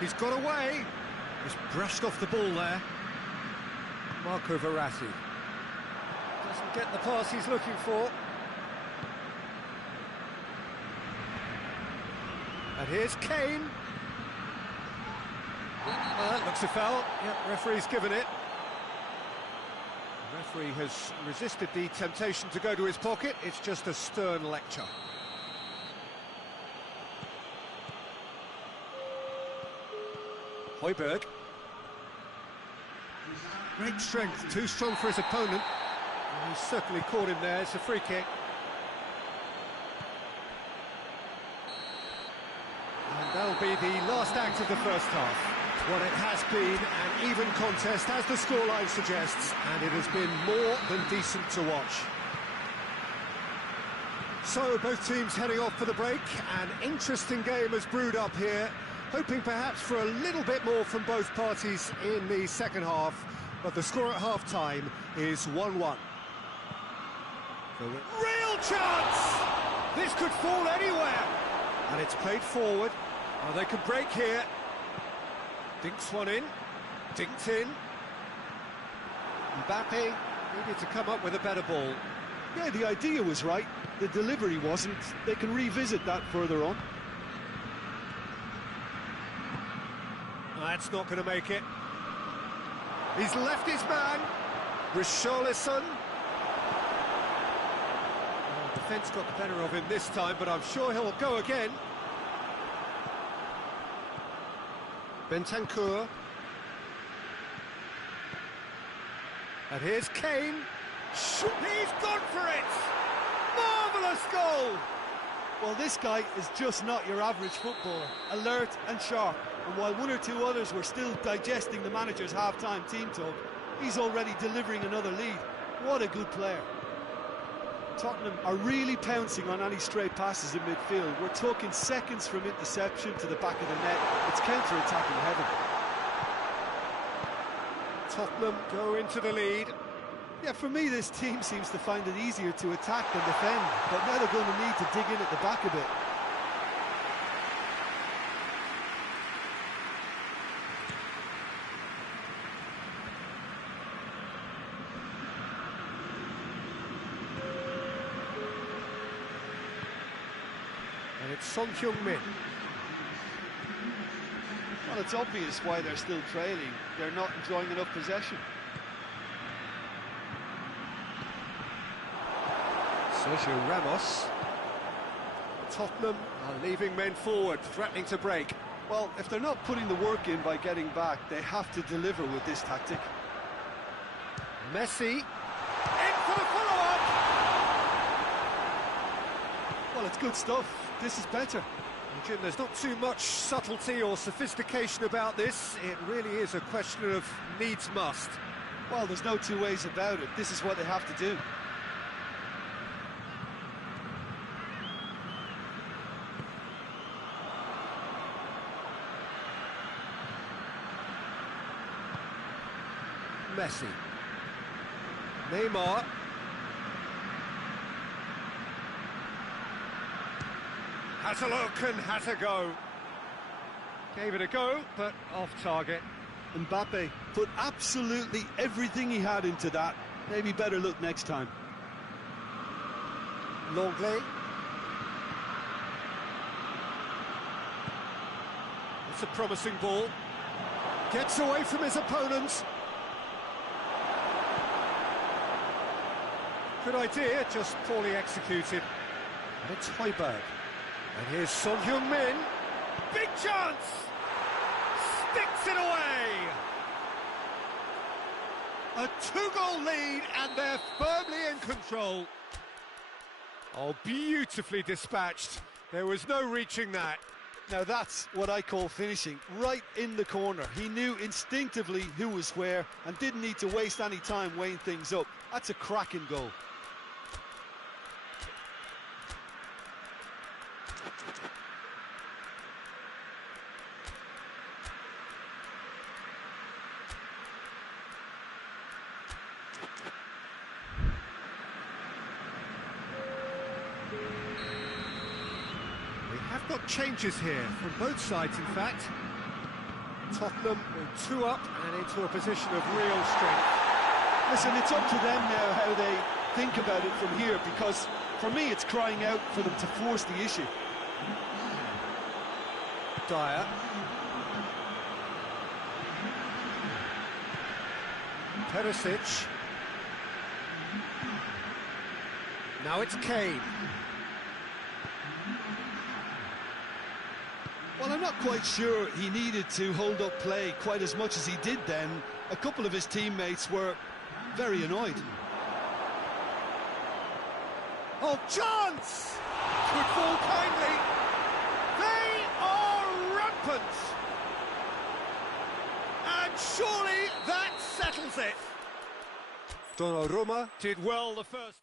He's got away. He's brushed off the ball there. Marco Verratti. Doesn't get the pass he's looking for. And here's Kane. That looks a foul. Yep, referee's given it. The referee has resisted the temptation to go to his pocket. It's just a stern lecture. Højbjerg. Great strength, too strong for his opponent. And he's certainly caught him there. It's a free kick. And that'll be the last act of the first half. Well, it has been an even contest, as the scoreline suggests, and it has been more than decent to watch. So, both teams heading off for the break. An interesting game has brewed up here, hoping perhaps for a little bit more from both parties in the second half, but the score at half-time is 1-1. Real chance! This could fall anywhere! And it's played forward. Oh, they can break here. Dinks one in. Dinked in. Mbappe needed to come up with a better ball. Yeah, the idea was right. The delivery wasn't. They can revisit that further on. That's not going to make it. He's left his man. Richarlison. Oh, The defence got the better of him this time, but I'm sure he'll go again. Bentancur. And here's Kane. He's gone for it! Marvellous goal! Well, this guy is just not your average footballer. Alert and sharp. And while one or two others were still digesting the manager's half-time team talk, he's already delivering another lead. What a good player. Tottenham are really pouncing on any stray passes in midfield. We're talking seconds from interception to the back of the net. It's counter-attacking heaven. Tottenham go into the lead. Yeah, for me, this team seems to find it easier to attack than defend, but now they're going to need to dig in at the back a bit. And it's Son Heung-min. Well, it's obvious why they're still trailing. They're not enjoying enough possession. Sergio Ramos. Tottenham are leaving men forward, threatening to break. Well, if they're not putting the work in by getting back, they have to deliver with this tactic. Messi. In for the follow-up! Well, it's good stuff. This is better. Jim, there's not too much subtlety or sophistication about this. It really is a question of needs must. Well, there's no two ways about it. This is what they have to do. Messi. Neymar. Has a look and has a go. Gave it a go, but off target. Mbappe put absolutely everything he had into that. Maybe better look next time. Longley. It's a promising ball. Gets away from his opponents. Good idea, just poorly executed. And it's Højbjerg. And here's Son Heung-min. Big chance! Sticks it away! A two-goal lead, and they're firmly in control. Oh, beautifully dispatched. There was no reaching that. Now that's what I call finishing, right in the corner. He knew instinctively who was where and didn't need to waste any time weighing things up. That's a cracking goal. Have got changes here from both sides, in fact. Tottenham two up and into a position of real strength. Listen, it's up to them now how they think about it from here, because for me it's crying out for them to force the issue. Dyer. Perisic. Now it's Kane. Well, I'm not quite sure he needed to hold up play quite as much as he did then. A couple of his teammates were very annoyed. Oh, chance! Could fall kindly. They are rampant. And surely that settles it. Donnarumma did well the first.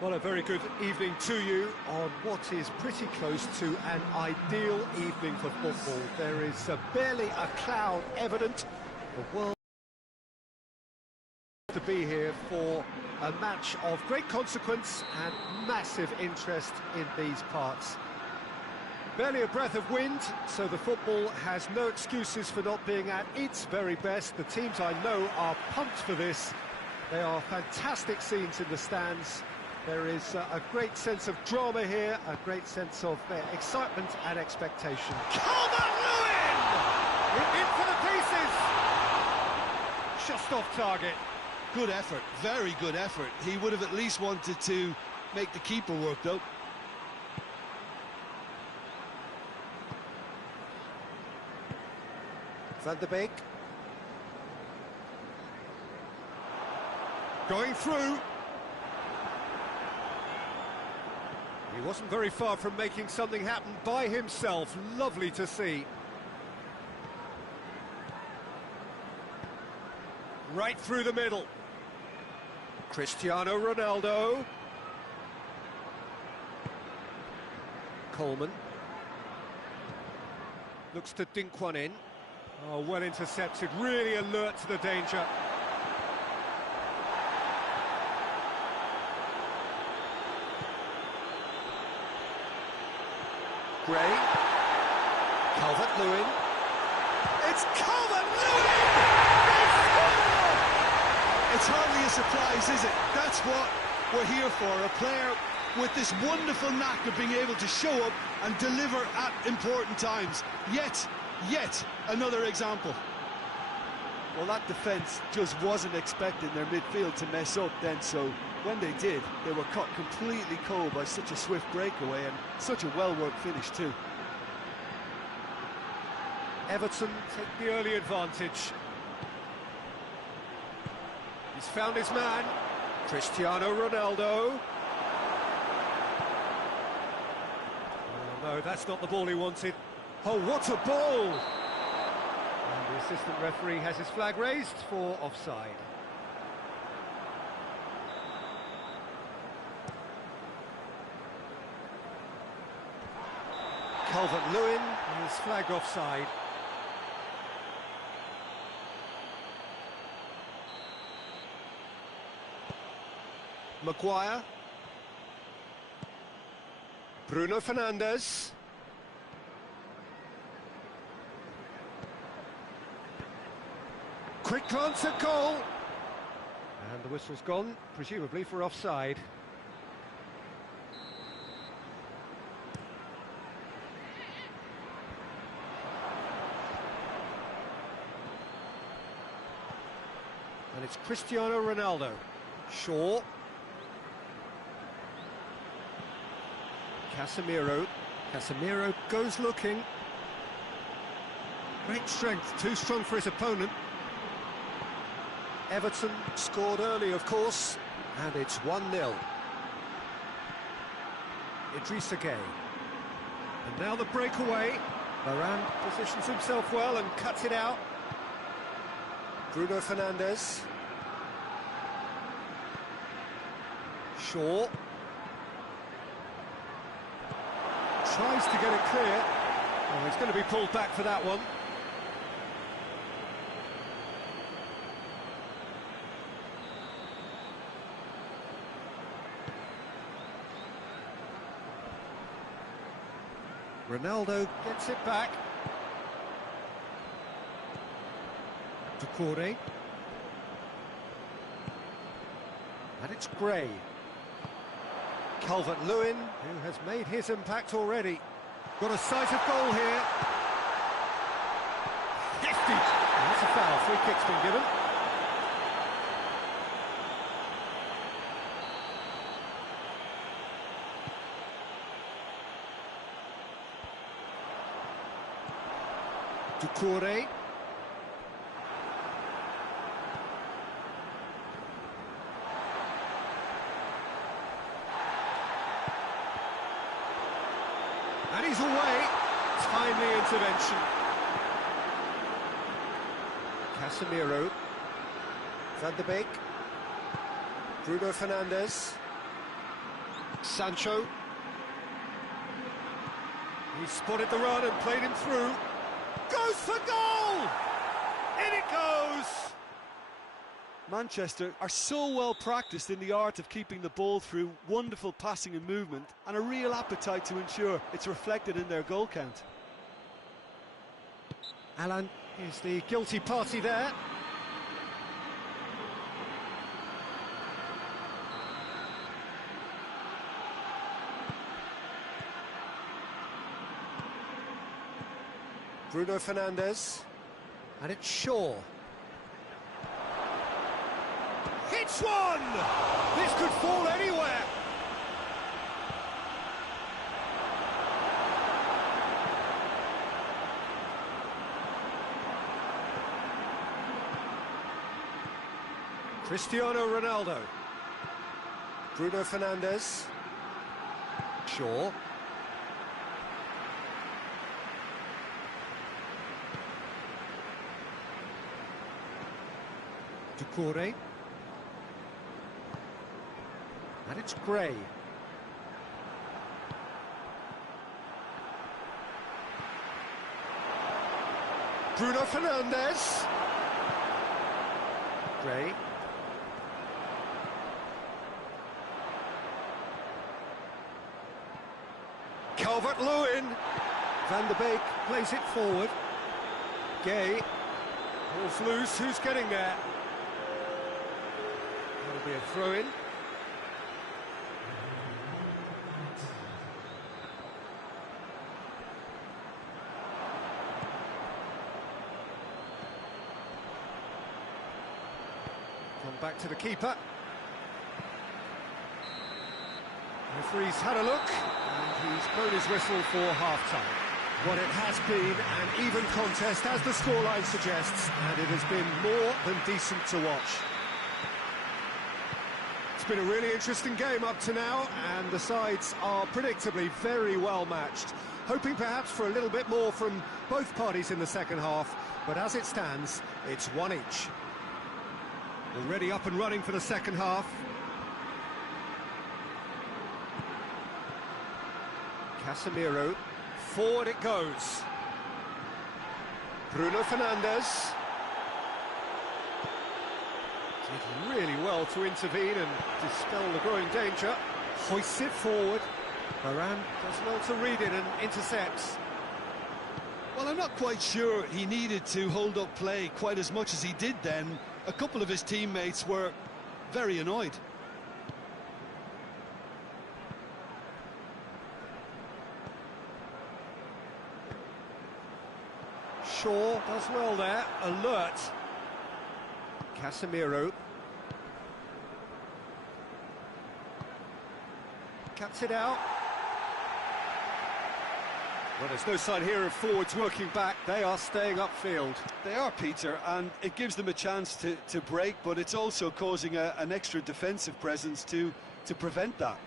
Well, a very good evening to you on what is pretty close to an ideal evening for football. There is barely a cloud evident. The world to be here for a match of great consequence and massive interest in these parts. Barely a breath of wind, so the football has no excuses for not being at its very best. The teams I know are pumped for this. They are fantastic scenes in the stands. There is a great sense of drama here, a great sense of excitement and expectation. Calvert-Lewin! In for the pieces! Just off target. Good effort, very good effort. He would have at least wanted to make the keeper work, though. Van der Beek. Going through. He wasn't very far from making something happen by himself. Lovely to see. Right through the middle. Cristiano Ronaldo. Coleman. Looks to dink one in. Oh, well intercepted, really alert to the danger. Gray. Calvert-Lewin. It's Calvert-Lewin! It's hardly a surprise, is it? That's what we're here for, a player with this wonderful knack of being able to show up and deliver at important times. Yet another example. Well, that defence just wasn't expecting their midfield to mess up then, so when they did, they were caught completely cold by such a swift breakaway and such a well-worked finish too. Everton take the early advantage. He's found his man, Cristiano Ronaldo. Oh, no, that's not the ball he wanted. Oh, what a ball! And the assistant referee has his flag raised for offside. Calvert-Lewin is flagged offside. Maguire. Bruno Fernandes. Quick glance at goal. And the whistle's gone, presumably for offside. And it's Cristiano Ronaldo. Shaw. Casemiro. Casemiro goes looking. Great strength, too strong for his opponent. Everton scored early, of course, and it's 1-0. Idrissa Gueye. And now the breakaway. Varane positions himself well and cuts it out. Bruno Fernandes. Shaw. Tries to get it clear. Oh, he's going to be pulled back for that one. Ronaldo gets it back. Doucouré. And it's Gray. Calvert-Lewin, who has made his impact already. Got a sight of goal here. Hefty. And that's a foul. Free kick's been given. Doucouré. And he's away. Timely intervention. Casemiro. Van der Beek. Bruno Fernandes. Sancho. He spotted the run and played him through. Goes for goal! In it goes! Manchester are so well practiced in the art of keeping the ball through wonderful passing and movement, and a real appetite to ensure it's reflected in their goal count. Alan is the guilty party there. Bruno Fernandes. And it's Shaw. Hits one! This could fall anywhere. Cristiano Ronaldo. Bruno Fernandes. Shaw. Doucouré. And it's Gray. Bruno Fernandes. Gray. Calvert-Lewin. Van de Beek plays it forward. Gay. Ball's loose, who's getting there? That'll be a throw-in. Come back to the keeper. Referee's had a look, and he's blown his whistle for half-time. What it has been an even contest, as the scoreline suggests, and it has been more than decent to watch. It's been a really interesting game up to now, and the sides are predictably very well matched. Hoping perhaps for a little bit more from both parties in the second half, but as it stands, it's one each. Already up and running for the second half. Casemiro, forward it goes. Bruno Fernandes. Did really well to intervene and dispel the growing danger. Hoists it forward. Varane does well to read it and intercepts. Well, I'm not quite sure he needed to hold up play quite as much as he did then. A couple of his teammates were very annoyed. Shaw does well there, alert. Casemiro. Cuts it out. Well, there's no sign here of forwards working back. They are staying upfield. They are, Peter, and it gives them a chance to break, but it's also causing an extra defensive presence to prevent that.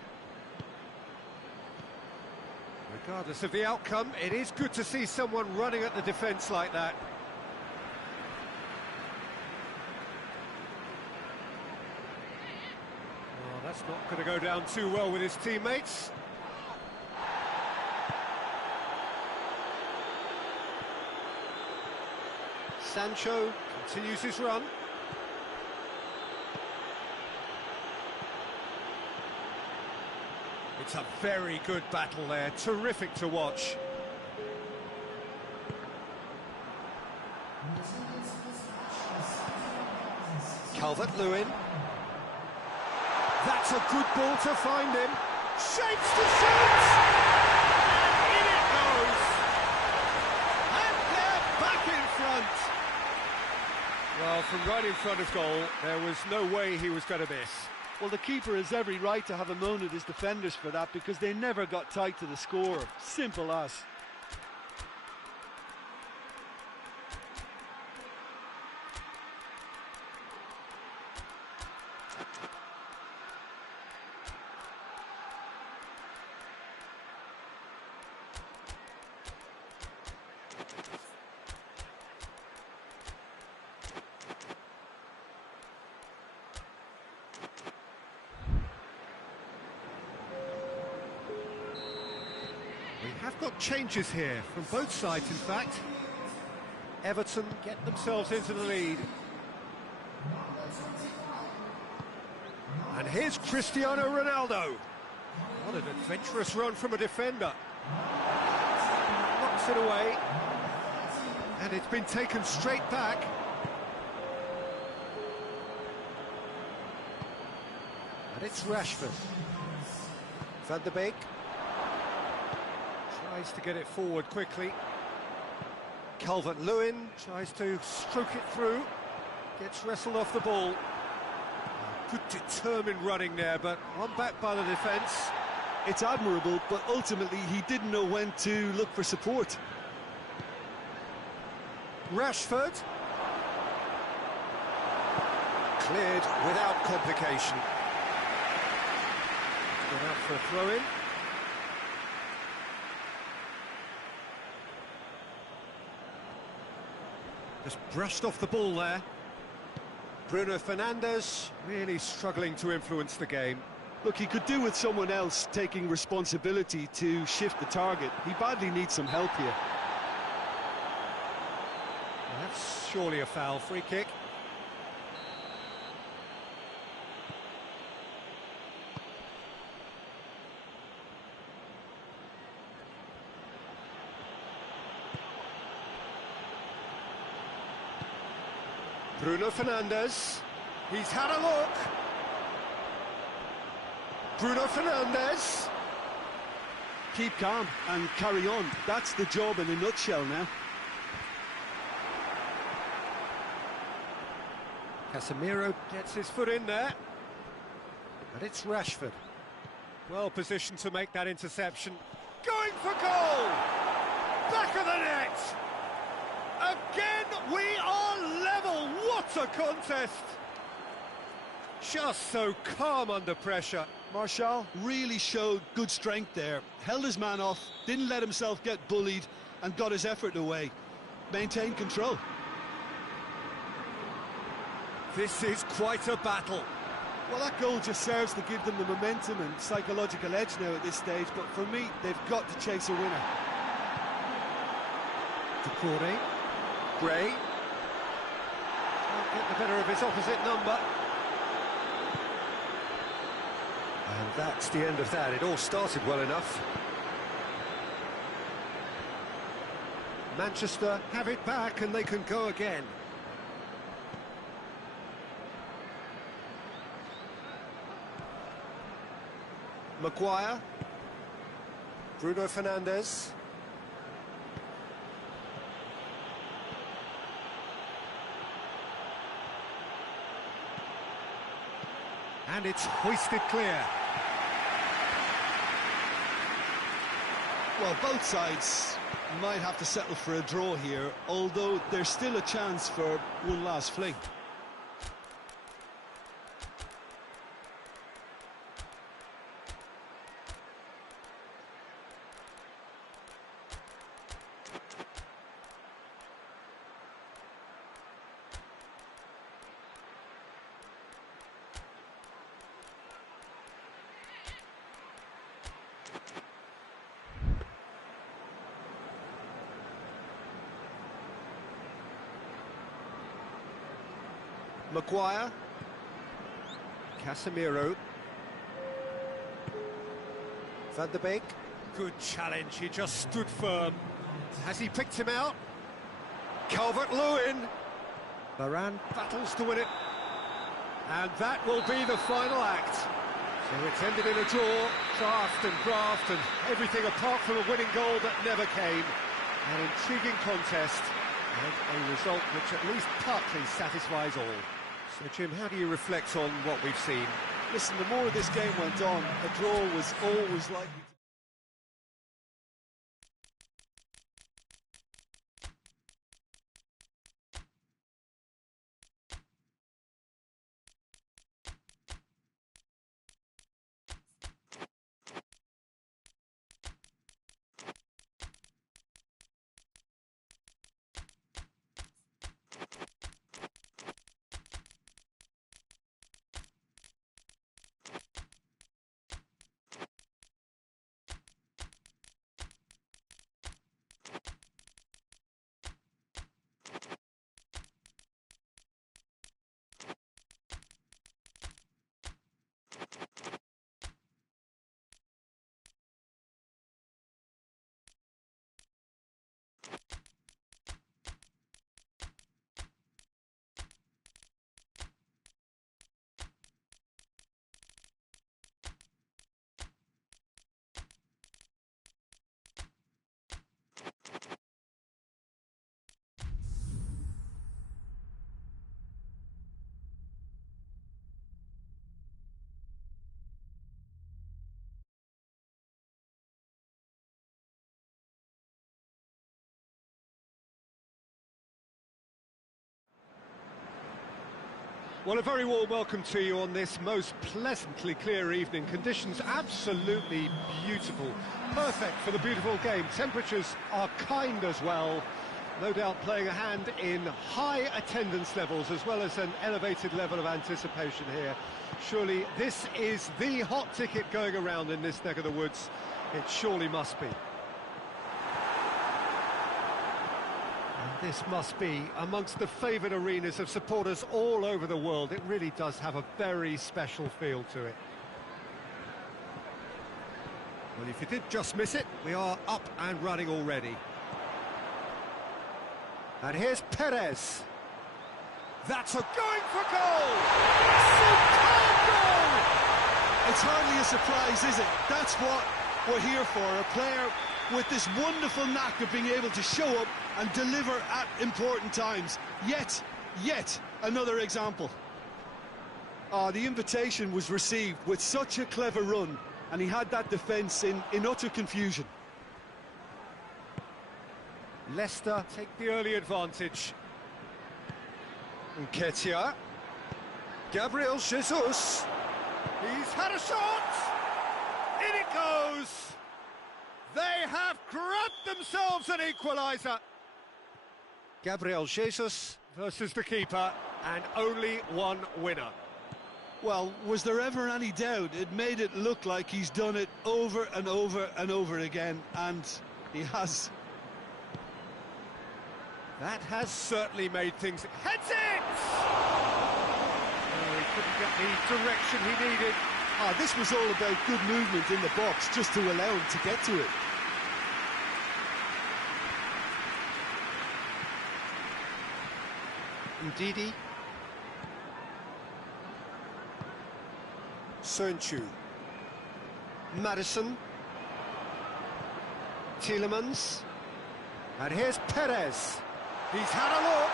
Regardless of the outcome, it is good to see someone running at the defence like that. Well, that's not going to go down too well with his teammates. Sancho continues his run. It's a very good battle there, terrific to watch. Calvert-Lewin. That's a good ball to find him. Shapes to shoot! And in it goes! And they're back in front! Well, from right in front of goal, there was no way he was going to miss. Well, the keeper has every right to have a moan at his defenders for that, because they never got tight to the score. Simple as. I've got changes here from both sides, in fact. Everton get themselves into the lead. And here's Cristiano Ronaldo. What an adventurous run from a defender. Knocks it away. And it's been taken straight back. And it's Rashford. Van der Beek. Tries to get it forward quickly. Calvert-Lewin tries to stroke it through. Gets wrestled off the ball. Good determined running there, but one back by the defence. It's admirable, but ultimately he didn't know when to look for support. Rashford. Cleared without complication. Got out for a throw-in. Just brushed off the ball there. Bruno Fernandes really struggling to influence the game. Look, he could do with someone else taking responsibility to shift the target. He badly needs some help here. Well, that's surely a foul. Free kick. Bruno Fernandes, he's had a look. Bruno Fernandes. Keep calm and carry on. That's the job in a nutshell now. Casemiro gets his foot in there. And it's Rashford. Well positioned to make that interception. Going for goal! Back of the net! Again, we are level. What a contest! Just so calm under pressure. Martial really showed good strength there. Held his man off, didn't let himself get bullied, and got his effort away. Maintained control. This is quite a battle. Well, that goal just serves to give them the momentum and psychological edge now at this stage, but for me, they've got to chase a winner. Decore. Gray. Can't get the better of his opposite number. And that's the end of that. It all started well enough. Manchester have it back and they can go again. Maguire. Bruno Fernandes. And it's hoisted clear. Well, both sides might have to settle for a draw here, although there's still a chance for one last fling. Maguire. Casemiro. Van der Beek. Good challenge, he just stood firm. Has he picked him out? Calvert-Lewin. Varane battles to win it. And that will be the final act. So it's ended in a draw, draft and graft and everything apart from a winning goal that never came. An intriguing contest and a result which at least partly satisfies all. So, Jim, how do you reflect on what we've seen? Listen, the more this game went on, a draw was always likely. Well, a very warm welcome to you on this most pleasantly clear evening. Conditions absolutely beautiful. Perfect for the beautiful game. Temperatures are kind as well. No doubt playing a hand in high attendance levels as well as an elevated level of anticipation here. Surely this is the hot ticket going around in this neck of the woods. It surely must be. And this must be amongst the favoured arenas of supporters all over the world. It really does have a very special feel to it. Well, if you did just miss it, we are up and running already. And here's Perez. That's a going for goal! Superb goal! It's hardly a surprise, is it? That's what we're here for, a player with this wonderful knack of being able to show up and deliver at important times. Yet another example. The invitation was received with such a clever run, and he had that defence in utter confusion. Leicester take the early advantage. Nketiah. Gabriel Jesus. He's had a shot! In it goes! They have grabbed themselves an equaliser. Gabriel Jesus versus the keeper, and only one winner. Well, was there ever any doubt? It made it look like he's done it over and over and over again, and he has. That has certainly made things... Heads it! Oh, he couldn't get the direction he needed. This was all about good movement in the box, just to allow him to get to it. Ndidi. Sönchu. Madison. Tielemans. And here's Perez. He's had a look.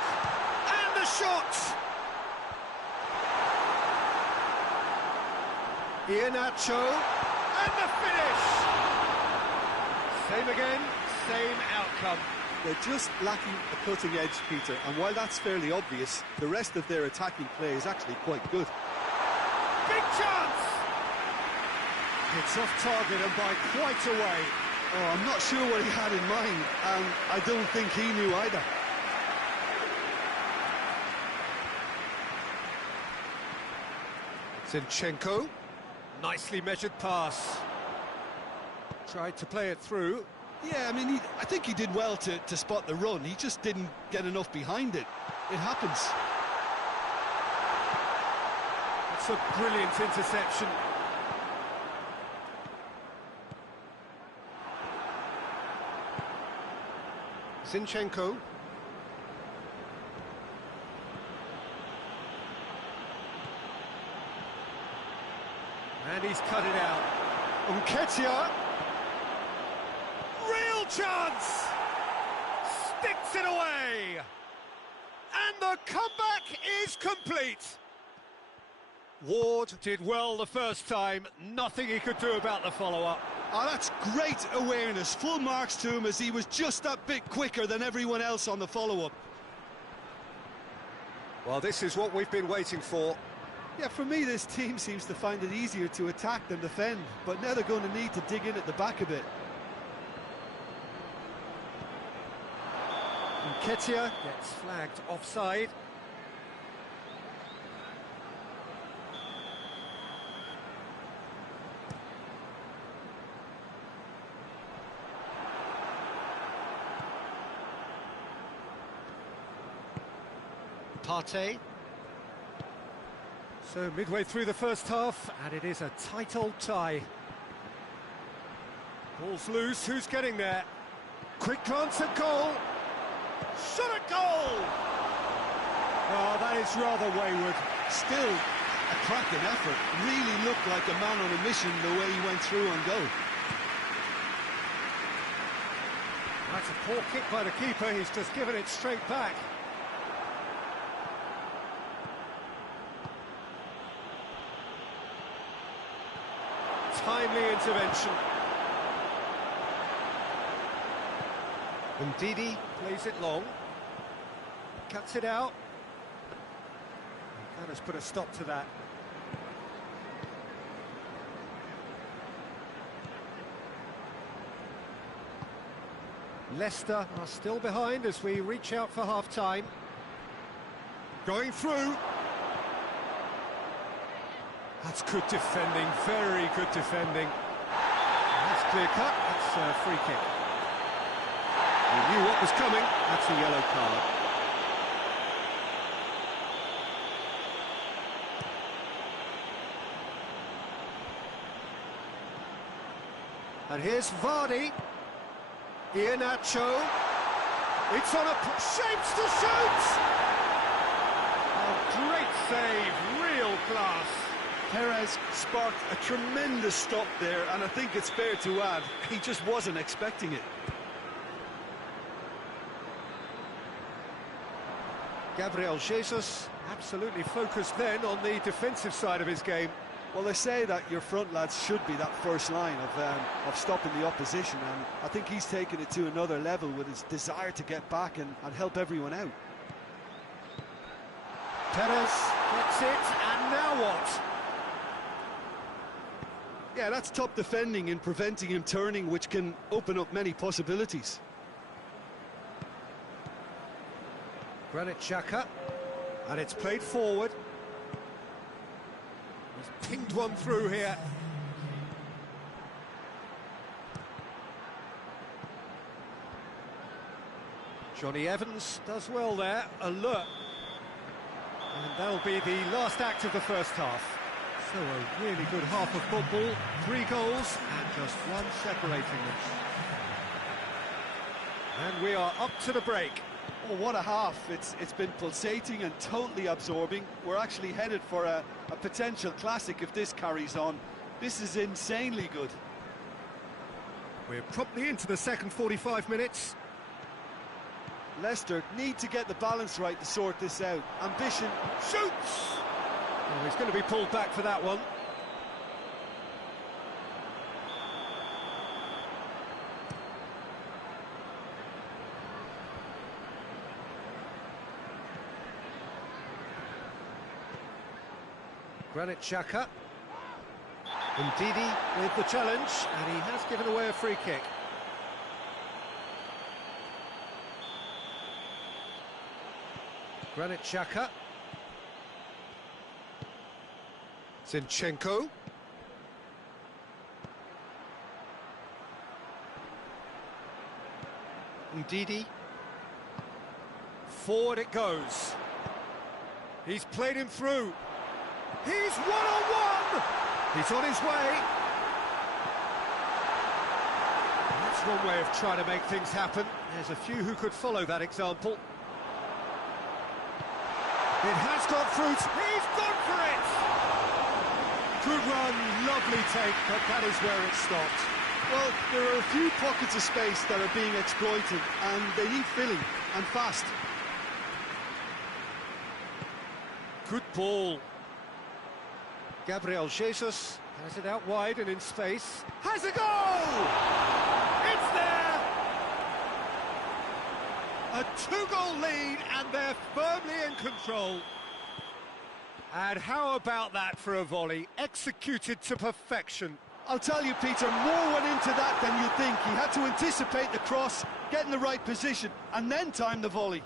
And the shot! Iheanacho. And the finish! Same again, same outcome. They're just lacking a cutting edge, Peter, and while that's fairly obvious, the rest of their attacking play is actually quite good. Big chance! It's off target and by quite a way. Oh, I'm not sure what he had in mind, and I don't think he knew either. Zinchenko. Nicely measured pass. Tried to play it through. Yeah, I mean, I think he did well to spot the run. He just didn't get enough behind it. It happens. It's a brilliant interception. Zinchenko. And he's cut it out. Nketiah. Real chance! Sticks it away! And the comeback is complete! Ward did well the first time, nothing he could do about the follow-up. That's great awareness. Full marks to him, as he was just that bit quicker than everyone else on the follow-up. Well, this is what we've been waiting for. Yeah, for me, this team seems to find it easier to attack than defend, but now they're going to need to dig in at the back a bit. Nketiah gets flagged offside. Partey. So midway through the first half, and it is a tight old tie. Ball's loose, who's getting there? Quick glance at goal. Shot at goal! Oh, that is rather wayward. Still a cracking effort. Really looked like a man on a mission the way he went through on goal. That's a poor kick by the keeper, he's just given it straight back. Timely intervention. Ndidi plays it long. Cuts it out. That has put a stop to that. Leicester are still behind as we reach out for half-time. Going through. That's good defending, very good defending. That's clear cut, that's a free kick. He knew what was coming, that's a yellow card. And here's Vardy. Iheanacho. It's on a... shapes to shoot! Oh, great save, real class. Perez sparked a tremendous stop there, and I think it's fair to add, he just wasn't expecting it. Gabriel Jesus absolutely focused then on the defensive side of his game. Well, they say that your front lads should be that first line of stopping the opposition, and I think he's taken it to another level with his desire to get back and help everyone out. Perez gets it, and now what? Yeah, that's top defending and preventing him turning, which can open up many possibilities. Granit Xhaka, and it's played forward. He's pinged one through here. Johnny Evans does well there, alert. And that'll be the last act of the first half. So a really good half of football, 3 goals and just one separating them. And we are up to the break. Oh, what a half. It's been pulsating and totally absorbing. We're actually headed for a potential classic if this carries on. This is insanely good. We're promptly into the second 45 minutes. Leicester need to get the balance right to sort this out. Ambition shoots! Oh, he's going to be pulled back for that one. Granit Xhaka. Ndidi with the challenge, and he has given away a free kick. Granit Xhaka. Zinchenko. Ndidi. Forward it goes. He's played him through. He's one-on-one! He's on his way. That's one way of trying to make things happen. There's a few who could follow that example. It has gone through. He's gone for it! Good run, lovely take, but that is where it stopped. Well, there are a few pockets of space that are being exploited, and they need filling, and fast. Good ball. Gabriel Jesus has it out wide and in space. Has a goal! It's there! A 2-goal lead, and they're firmly in control. And how about that for a volley? Executed to perfection. I'll tell you, Peter, more went into that than you think. He had to anticipate the cross, get in the right position, and then time the volley.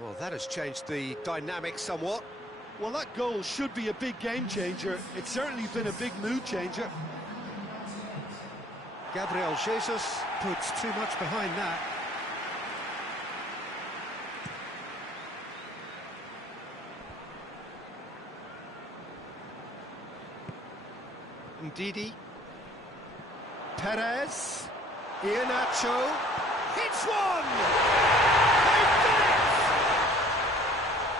Well, that has changed the dynamic somewhat. Well, that goal should be a big game changer. It's certainly been a big mood changer. Gabriel Jesus puts too much behind that. Ndidi. Perez. Iheanacho. Hits one! They've done it!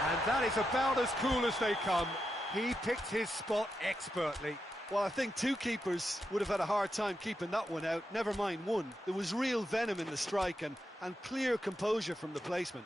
And that is about as cool as they come. He picked his spot expertly. Well, I think 2 keepers would have had a hard time keeping that one out, never mind 1. There was real venom in the strike and clear composure from the placement.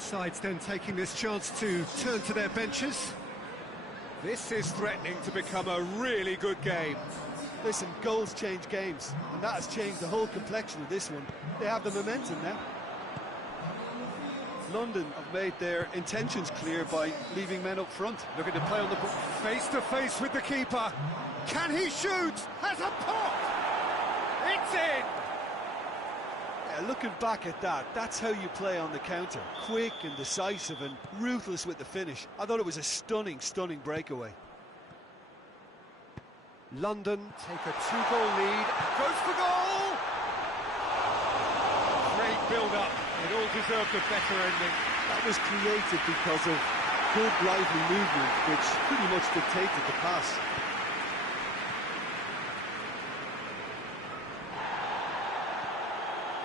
Both sides then taking this chance to turn to their benches. This is threatening to become a really good game. Listen, goals change games, and that has changed the whole complexion of this one. They have the momentum now. London have made their intentions clear by leaving men up front. Looking to play on the ball, face to face with the keeper. Can he shoot? Has a pop! It's in! Yeah, looking back at that, that's how you play on the counter. Quick and decisive and ruthless with the finish. I thought it was a stunning, stunning breakaway. London take a 2-goal lead. Goes for goal! Great build-up. It all deserved a better ending. That was created because of good, lively movement, which pretty much dictated the pass.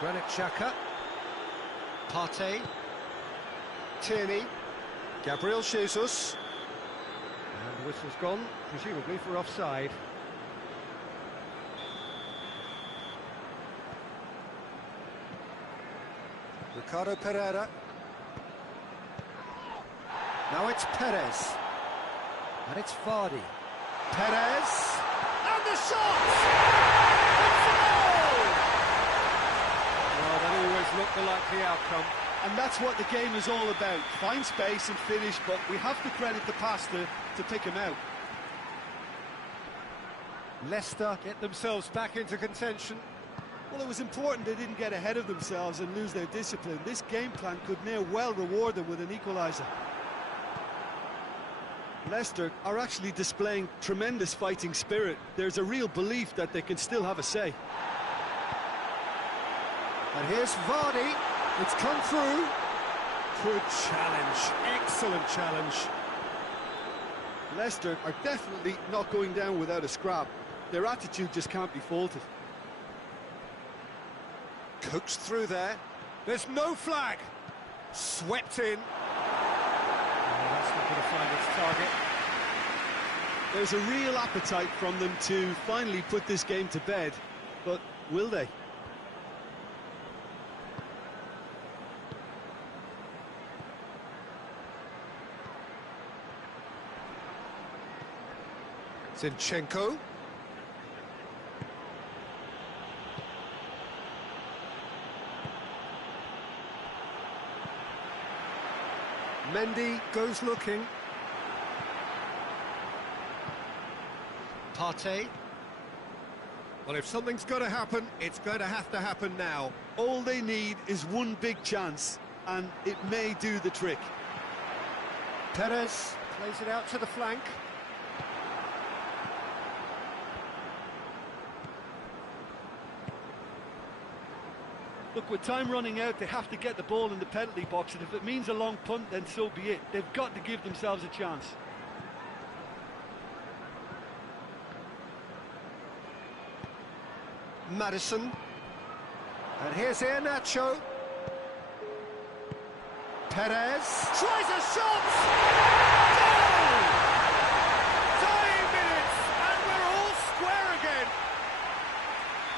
Granit Xhaka, Partey, Tierney, Gabriel Jesus. And the whistle's gone, presumably for offside. Ricardo Pereira. Now it's Perez. And it's Vardy. Perez. And the shot! It's a goal! Well, that always looked the likely outcome. And that's what the game is all about. Find space and finish, but we have to credit the pass to pick him out. Leicester get themselves back into contention. Well, it was important they didn't get ahead of themselves and lose their discipline. This game plan could now well reward them with an equaliser. Leicester are actually displaying tremendous fighting spirit. There's a real belief that they can still have a say. And here's Vardy. It's come through. Good challenge. Excellent challenge. Leicester are definitely not going down without a scrap. Their attitude just can't be faulted. Coaxed through there. There's no flag. Swept in. Oh, that's not going to find its target. There's a real appetite from them to finally put this game to bed, but will they? Zinchenko. Mendy goes looking. Partey. Well, if something's going to happen, it's going to happen now. All they need is one big chance, and it may do the trick. Perez plays it out to the flank. Look, with time running out, they have to get the ball in the penalty box, and if it means a long punt, then so be it. They've got to give themselves a chance. Maddison. And here's Iheanacho. Perez tries a shot! Goal! Dying minutes, and we're all square again.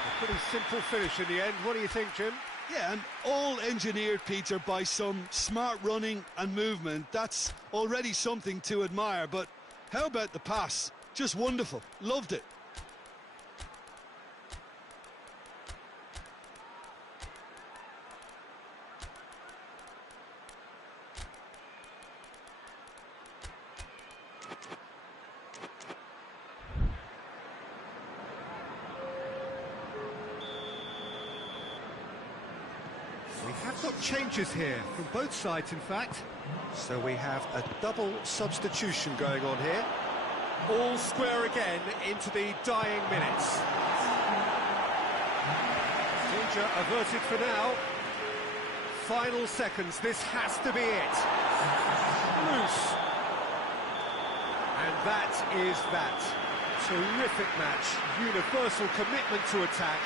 A pretty simple finish in the end. What do you think, Jim? Yeah, and all engineered, Peter, by some smart running and movement. That's already something to admire, but how about the pass? Just wonderful. Loved it. We have got changes here from both sides, in fact. So we have a double substitution going on here. All square again into the dying minutes. Danger averted for now. Final seconds, this has to be it. Loose. And that is that. Terrific match. Universal commitment to attack.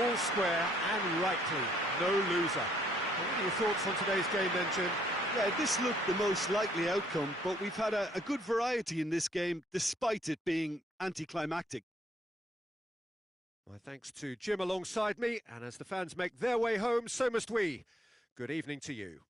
All square and rightly. No loser. What are your thoughts on today's game then, Jim? Yeah, this looked the most likely outcome, but we've had a good variety in this game, despite it being anticlimactic. My thanks to Jim alongside me, and as the fans make their way home, so must we. Good evening to you.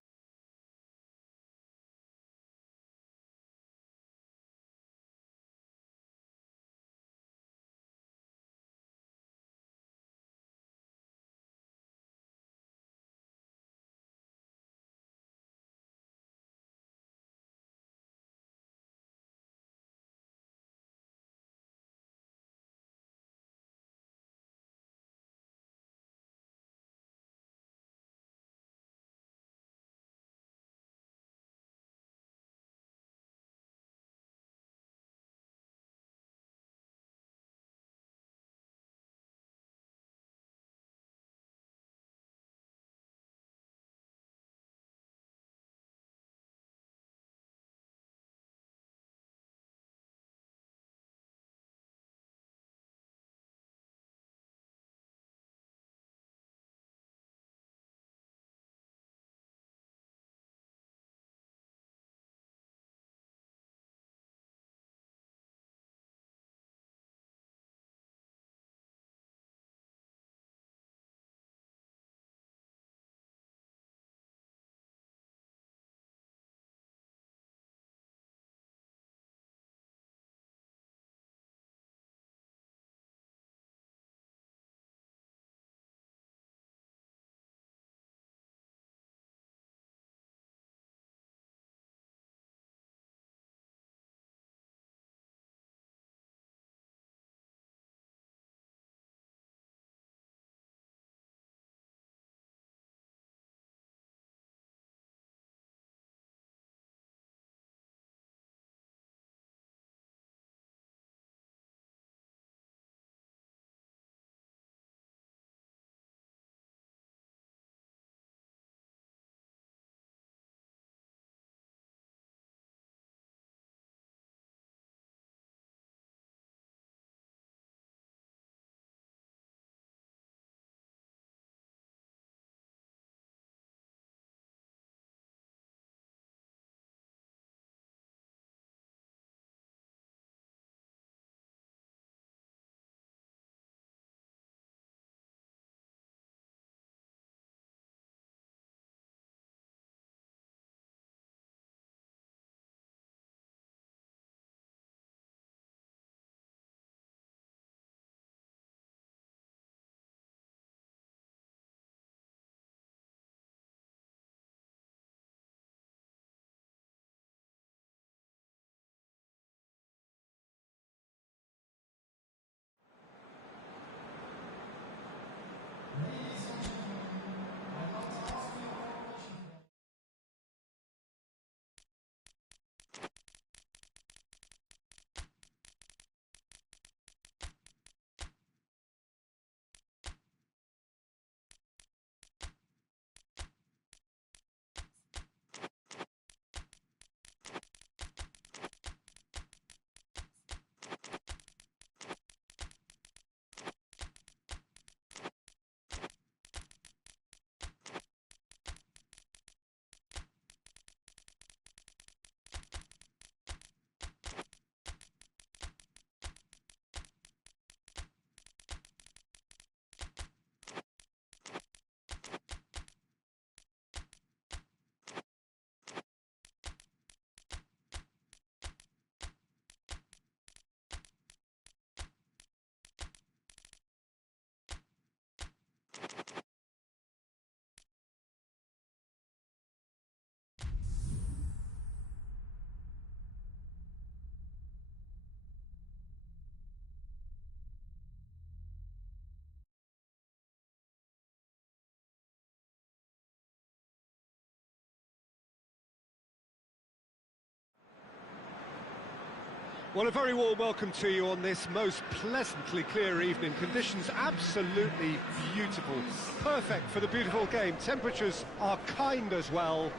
Well, a very warm welcome to you on this most pleasantly clear evening. Conditions absolutely beautiful. Perfect for the beautiful game. Temperatures are kind as well.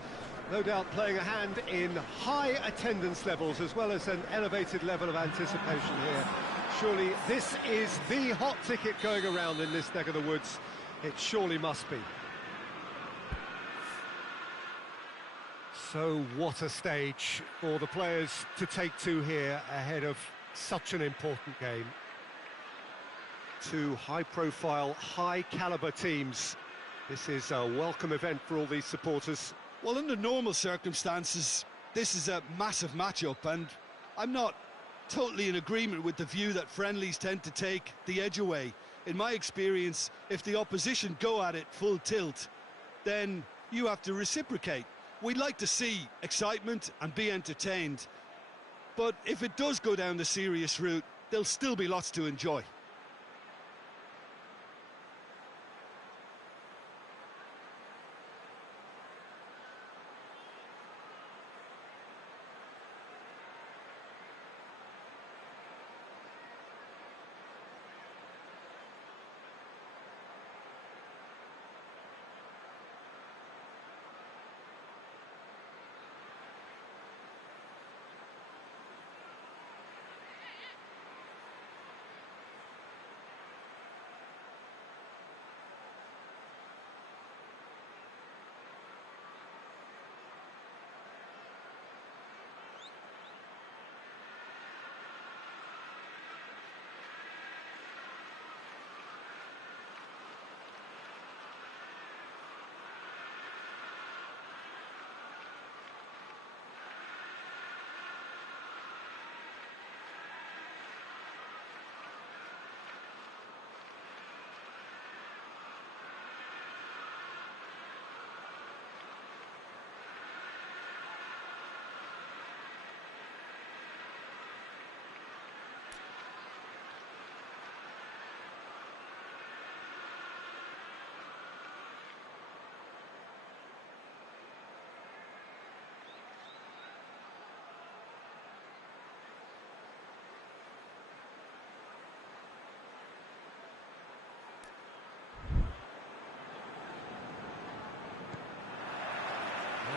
No doubt playing a hand in high attendance levels as well as an elevated level of anticipation here. Surely this is the hot ticket going around in this neck of the woods. It surely must be. So what a stage for the players to take to here ahead of such an important game. Two high-profile, high-caliber teams. This is a welcome event for all these supporters. Well, under normal circumstances, this is a massive matchup, and I'm not totally in agreement with the view that friendlies tend to take the edge away. In my experience, if the opposition go at it full tilt, then you have to reciprocate. We'd like to see excitement and be entertained, but if it does go down the serious route, there'll still be lots to enjoy.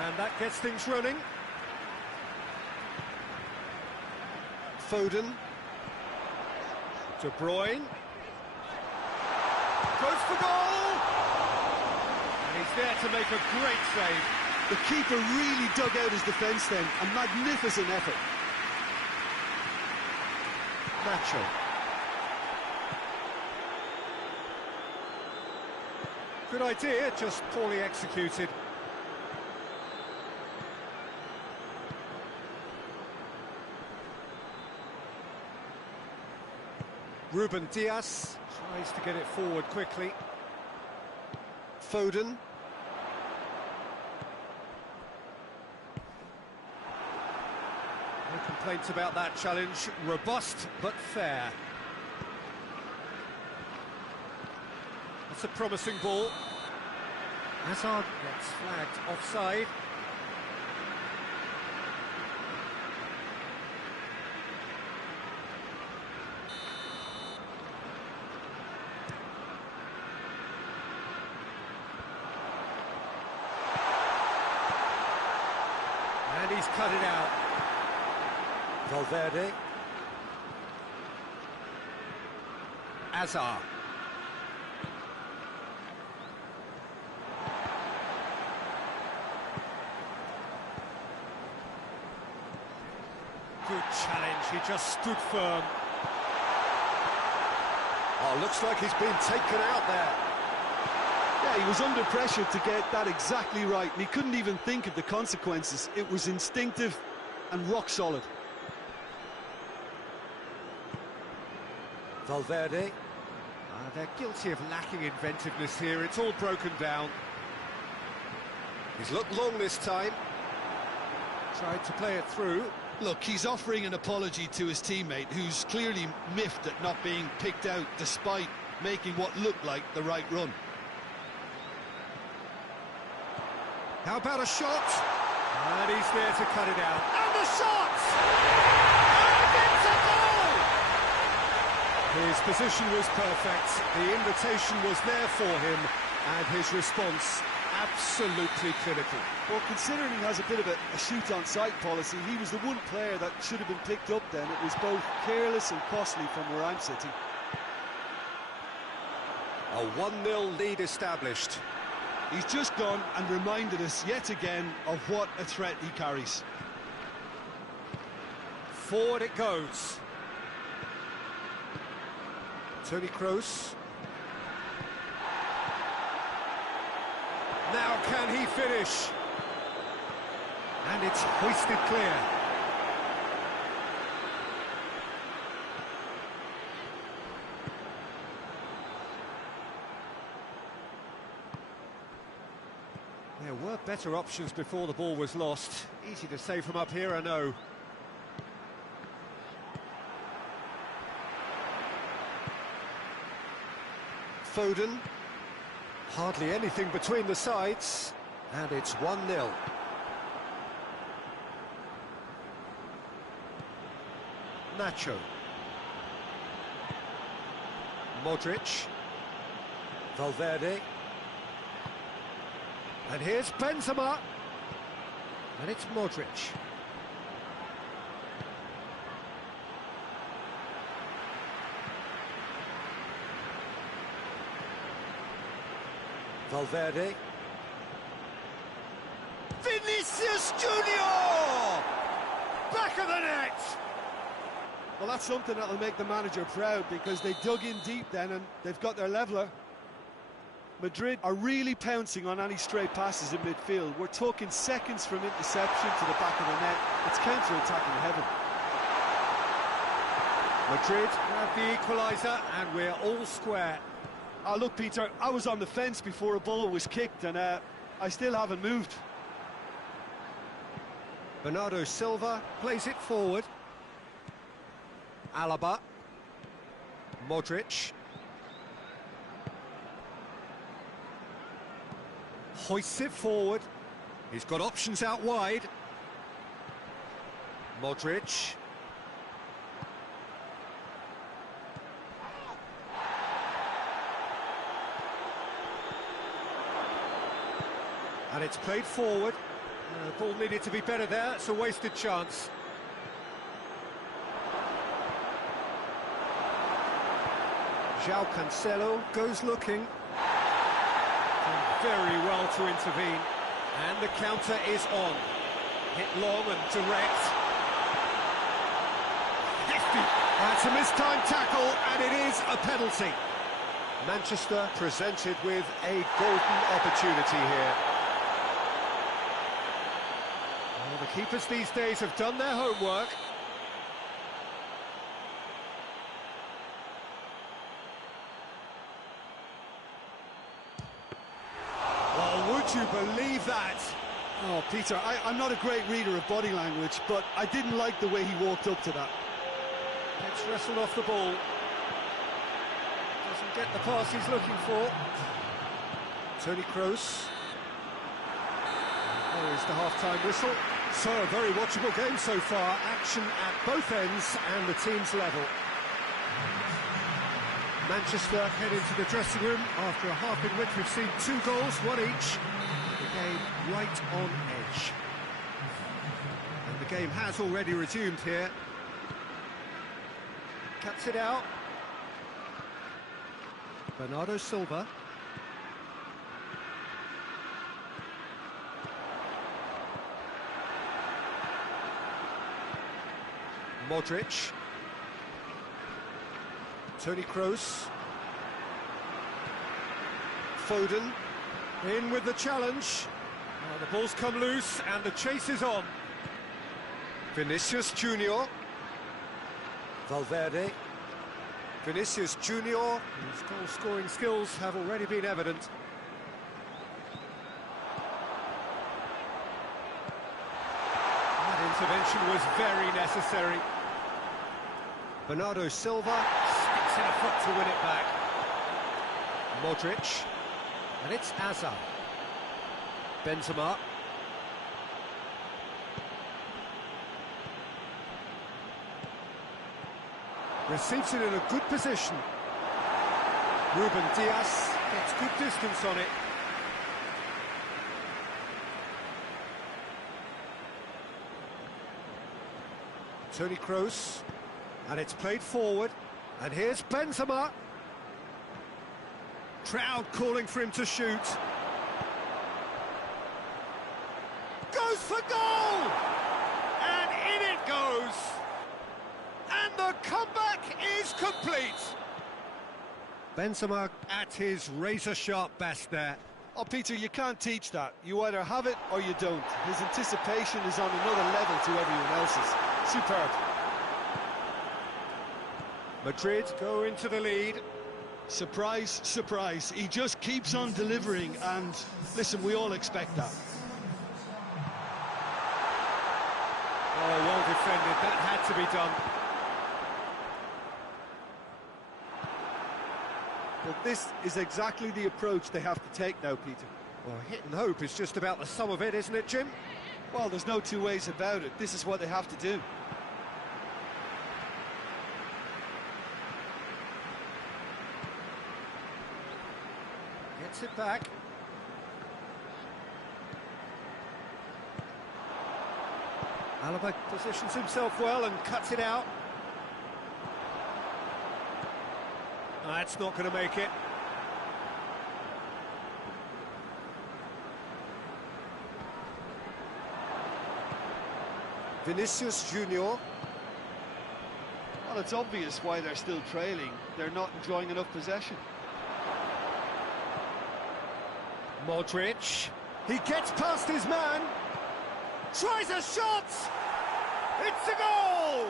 And that gets things running. Foden. De Bruyne. Goes for goal! And he's there to make a great save. The keeper really dug out his defence then. A magnificent effort. Nacho. Good idea, just poorly executed. Ruben Dias tries to get it forward quickly. Foden. No complaints about that challenge. Robust but fair. That's a promising ball. Hazard gets flagged offside. And he's cut it out. Valverde. Azar. Good challenge, he just stood firm. Oh, looks like he's been taken out there. Yeah, he was under pressure to get that exactly right, and he couldn't even think of the consequences. It was instinctive and rock solid. Valverde. They're guilty of lacking inventiveness here. It's all broken down. He's looked long this time. Tried to play it through. Look, he's offering an apology to his teammate, who's clearly miffed at not being picked out despite making what looked like the right run. How about a shot? And he's there to cut it out. And the shot! And It's a goal! His position was perfect, the invitation was there for him, and his response absolutely clinical. Well, considering he has a bit of a shoot-on-sight policy, he was the one player that should have been picked up then. It was both careless and costly from where I'm sitting. A 1-0 lead established. He's just gone and reminded us yet again of what a threat he carries. Forward it goes. Toni Kroos. Now can he finish? And it's hoisted clear. There were better options before the ball was lost. Easy to say from up here, I know. Foden. Hardly anything between the sides, and it's 1-0. Nacho. Modric. Valverde. And here's Benzema. And it's Modric. Valverde. Vinicius Junior! Back of the net! Well, that's something that'll make the manager proud, because they dug in deep then and they've got their leveller. Madrid are really pouncing on any stray passes in midfield. We're talking seconds from interception to the back of the net. It's counter-attacking heaven. Madrid have the equaliser, and we're all square. Oh, look, Peter, I was on the fence before a ball was kicked, and I still haven't moved. Bernardo Silva plays it forward. Alaba. Modric. Hoists it forward. He's got options out wide. Modric. And it's played forward. The ball needed to be better there. It's a wasted chance. João Cancelo goes looking. Done very well to intervene. And the counter is on. Hit long and direct. Hefty. That's a mistimed tackle, and it is a penalty. Manchester presented with a golden opportunity here. Well, the keepers these days have done their homework. Well, would you believe that? Oh, Peter, I'm not a great reader of body language, but I didn't like the way he walked up to that. Gets wrestled off the ball. Doesn't get the pass he's looking for. Toni Kroos. There is the half-time whistle. So, a very watchable game so far. Action at both ends and the team's level. Manchester head into the dressing room after a half in which we've seen 2 goals, one each. The game right on edge. And the game has already resumed here. Cuts it out. Bernardo Silva. Modric. Toni Kroos. Foden. In with the challenge. Well, the ball's come loose and the chase is on. Vinicius Junior. Valverde. Vinicius Junior, whose goal-scoring skills have already been evident. That intervention was very necessary. Bernardo Silva sticks in a foot to win it back. Modric, and it's Hazard. Benzema. Receives it in a good position. Ruben Dias gets good distance on it. Toni Kroos, and it's played forward, and here's Benzema. Crowd calling for him to shoot. Goes for goal! And in it goes! And the comeback is complete! Benzema at his razor-sharp best there. Oh, Peter, you can't teach that. You either have it or you don't. His anticipation is on another level to everyone else's. Superb. Madrid go into the lead. Surprise, surprise. He just keeps on delivering, and listen, we all expect that. Oh, well defended. That had to be done. But this is exactly the approach they have to take now, Peter. Well, hit and hope is just about the sum of it, isn't it, Jim? Well, there's no two ways about it. This is what they have to do. Gets it back. Alaba positions himself well and cuts it out. That's not going to make it. Vinicius Junior. Well, it's obvious why they're still trailing. They're not enjoying enough possession. Modric. He gets past his man. Tries a shot. It's a goal.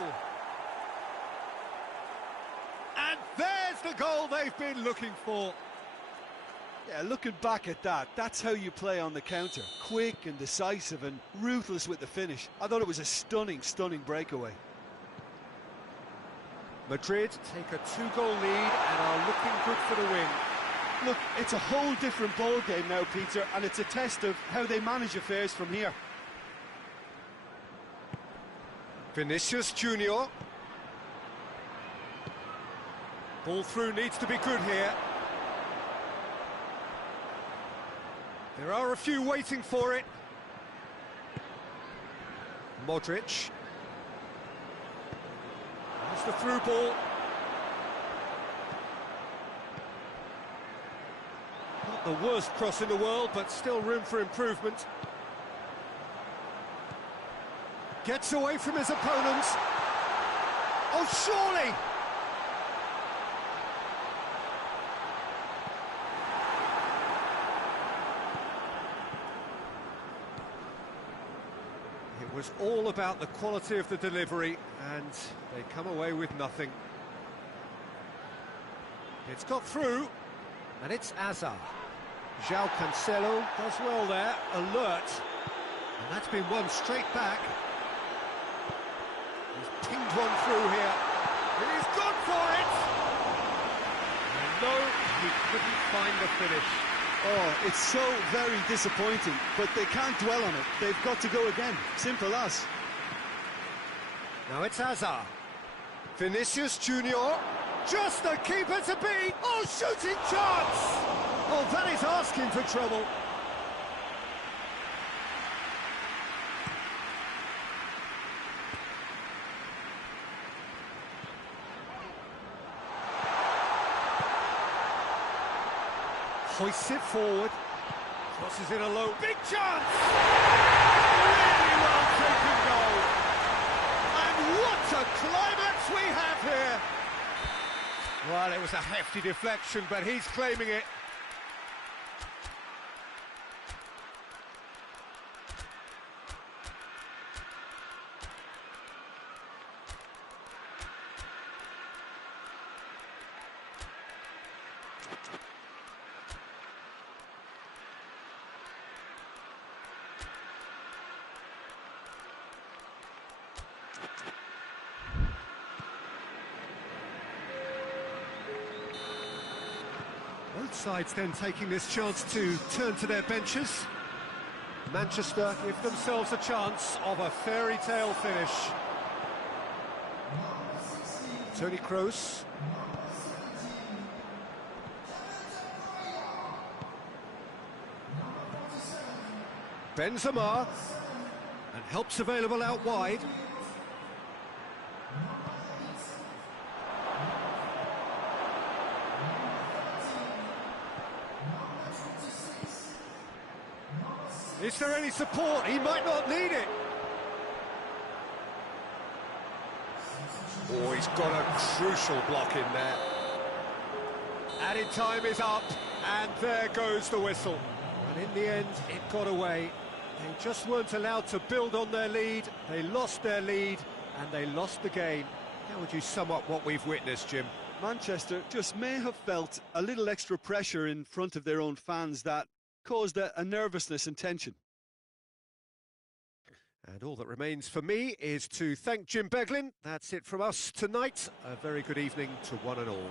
And there's the goal they've been looking for. Yeah, looking back at that, that's how you play on the counter. Quick and decisive and ruthless with the finish. I thought it was a stunning, stunning breakaway. Madrid take a 2-goal lead and are looking good for the win. Look, it's a whole different ball game now, Peter, and it's a test of how they manage affairs from here. Vinicius Junior. Ball through needs to be good here. There are a few waiting for it. Modric. That's the through ball. Not the worst cross in the world, but still room for improvement. Gets away from his opponents. Oh, surely! It was all about the quality of the delivery, and they come away with nothing. It's got through, and it's Azar. João Cancelo does well there, alert. And that's been won straight back. He's pinged one through here. And he's gone for it! And no, he couldn't find the finish. Oh, it's so very disappointing, but they can't dwell on it. They've got to go again. Simple as. Now it's Azar. Vinicius Junior. Just the keeper to beat. Oh, shooting chance! Oh, that is asking for trouble. Hoists it forward. Crosses in a low. Big chance! Really well taken goal. And what a climax we have here. Well, it was a hefty deflection, but he's claiming it. Both sides then taking this chance to turn to their benches. Manchester give themselves a chance of a fairy tale finish. Toni Kroos. Benzema. And help's available out wide. Is there any support? He might not need it. Oh, he's got a crucial block in there. Added time is up, and there goes the whistle. And in the end, it got away. They just weren't allowed to build on their lead. They lost their lead, and they lost the game. How would you sum up what we've witnessed, Jim? Manchester just may have felt a little extra pressure in front of their own fans that caused a nervousness and tension. And all that remains for me is to thank Jim Beglin. That's it from us tonight. A very good evening to one and all.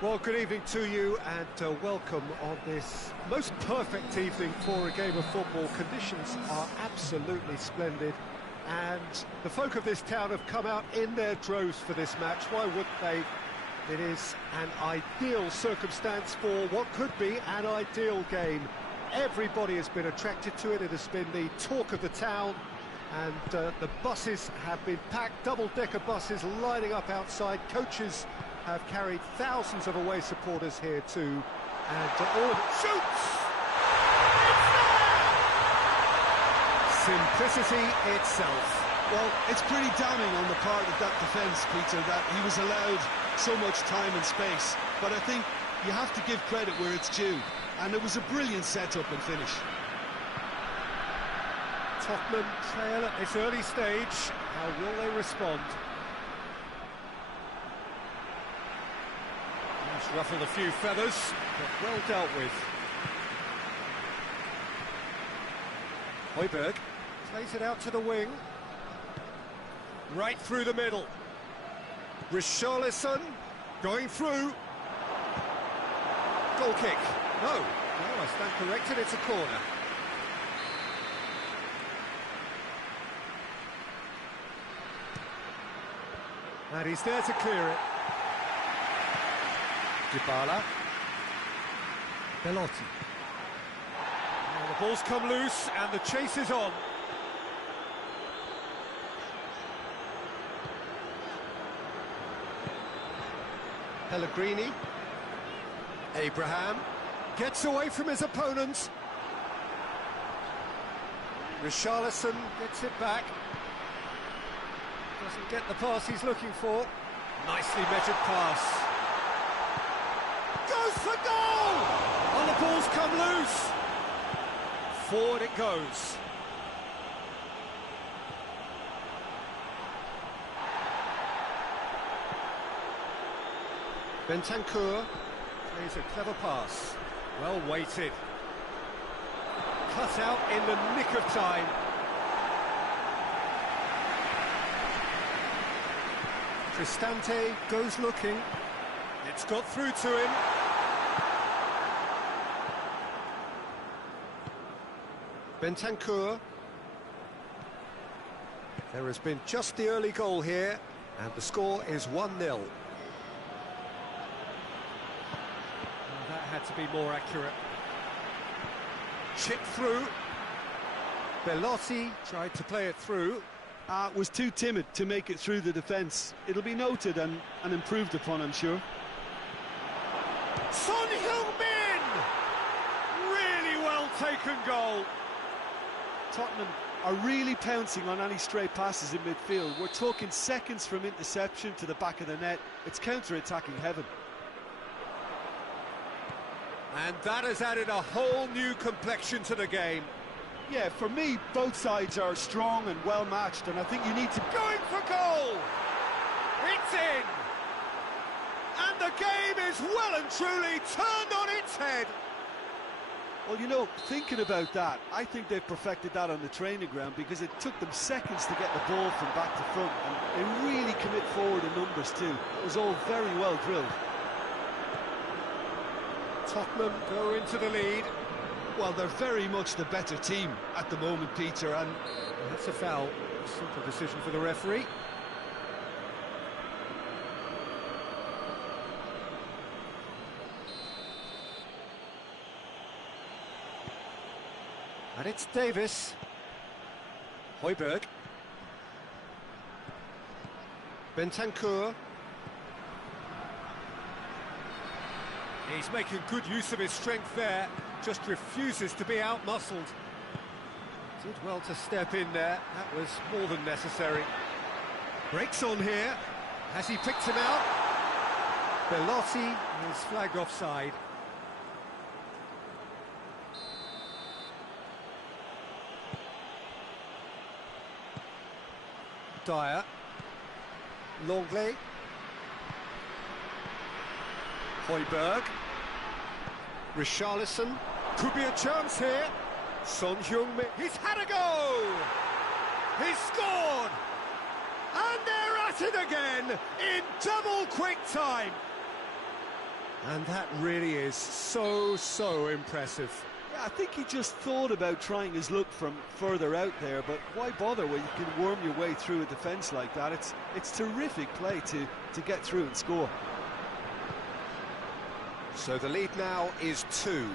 Well, good evening to you and welcome on this most perfect evening for a game of football. Conditions are absolutely splendid and the folk of this town have come out in their droves for this match. Why wouldn't they? It is an ideal circumstance for what could be an ideal game. Everybody has been attracted to it. It has been the talk of the town and the buses have been packed, double-decker buses lining up outside. Coaches have carried thousands of away supporters here too, and all of it shoots! Simplicity itself. Well, it's pretty damning on the part of that defence, Peter, that he was allowed so much time and space, but I think you have to give credit where it's due, and it was a brilliant setup and finish. Tottenham trail at this early stage. How will they respond? He's ruffled a few feathers, but well dealt with. Højbjerg plays it out to the wing. Right through the middle. Richarlison going through. Goal kick. No, I stand corrected, it's a corner. And he's there to clear it. Dybala. Belotti. Well, the ball's come loose and the chase is on. Pellegrini. Abraham gets away from his opponents. Richarlison gets it back. Doesn't get the pass he's looking for. Nicely measured pass. Goes for goal! Oh, the ball's come loose. Forward it goes. Bentancur plays a clever pass. Well weighted. Cut out in the nick of time. Cristante goes looking. It's got through to him. Bentancur. There has been just the early goal here, and the score is 1-0. That had to be more accurate. Chip through. Belotti tried to play it through. Was too timid to make it through the defence. It'll be noted and improved upon, I'm sure. Son Heung-min! Really well taken goal. Tottenham are really pouncing on any stray passes in midfield. We're talking seconds from interception to the back of the net. It's counter-attacking heaven. And that has added a whole new complexion to the game. Yeah, for me, both sides are strong and well matched, and I think you need to... Going for goal! It's in! And the game is well and truly turned on its head. Well, you know, thinking about that, I think they've perfected that on the training ground because it took them seconds to get the ball from back to front, and they really commit forward in numbers too. It was all very well drilled. Tottenham go into the lead. Well, they're very much the better team at the moment, Peter, and... That's a foul. Simple decision for the referee. And it's Davis. Højbjerg. Bentancur. He's making good use of his strength there, just refuses to be out-muscled. Did well to step in there, that was more than necessary. Breaks on here, has he picked him out? Belotti is flagged offside. Dyer. Longley. Højbjerg. Richarlison. Could be a chance here. Son Heung-min. He's had a go! He's scored! And they're at it again in double quick time. And that really is so impressive. Yeah, I think he just thought about trying his luck from further out there, but why bother when you can worm your way through a defence like that? It's terrific play to get through and score. So the lead now is 2.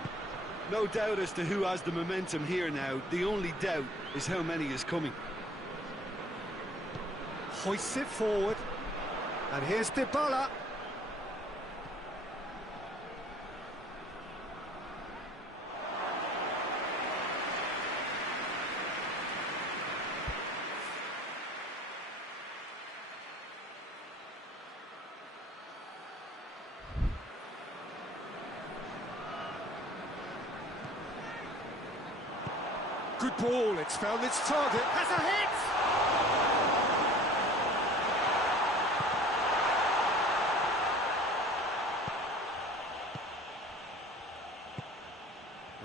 No doubt as to who has the momentum here now. The only doubt is how many is coming. Hoists it forward. And here's Dybala. Good ball, it's found its target, has a hit!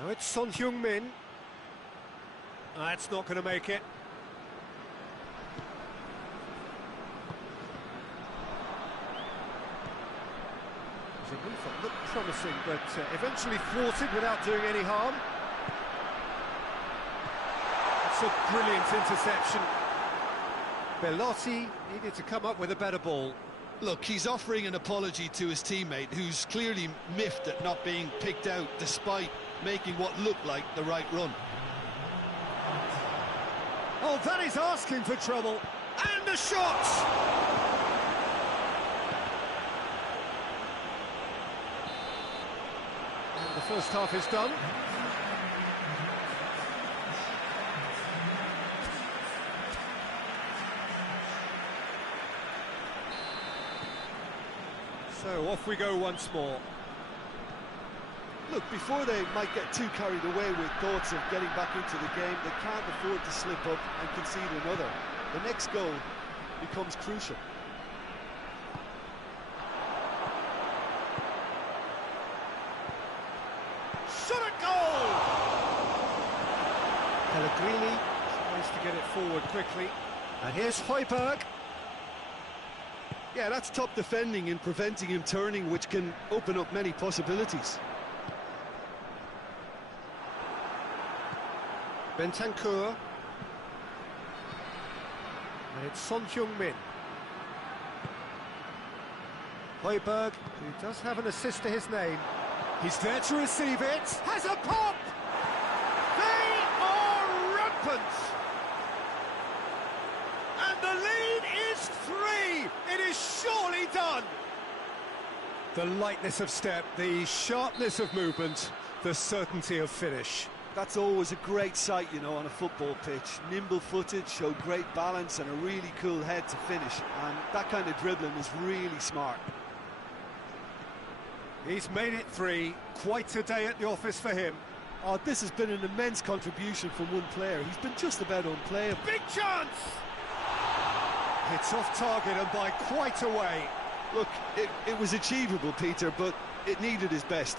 Now it's Son Heung-min. That's not going to make it. It was a move that looked promising, but eventually thwarted without doing any harm. It's a brilliant interception. Belotti needed to come up with a better ball. Look, he's offering an apology to his teammate, who's clearly miffed at not being picked out despite making what looked like the right run. Oh, that is asking for trouble. And the shot! And the first half is done. So off we go once more. Look, before they might get too carried away with thoughts of getting back into the game, they can't afford to slip up and concede another. The next goal becomes crucial. Shot at goal! Pellegrini tries to get it forward quickly. And here's Højbjerg. Yeah, that's top defending and preventing him turning, which can open up many possibilities. Bentancur. And it's Son Heung-min. Højbjerg, who does have an assist to his name. He's there to receive it. Has a pop! They are rampant! And the lead is 3! It is surely done! The lightness of step, the sharpness of movement, the certainty of finish. That's always a great sight, you know, on a football pitch. Nimble-footed, showed great balance and a really cool head to finish. And that kind of dribbling is really smart. He's made it 3. Quite a day at the office for him. Oh, this has been an immense contribution from one player. He's been just about unplayable. Big chance! It's off target and by quite a way. Look, it was achievable, Peter, but it needed his best.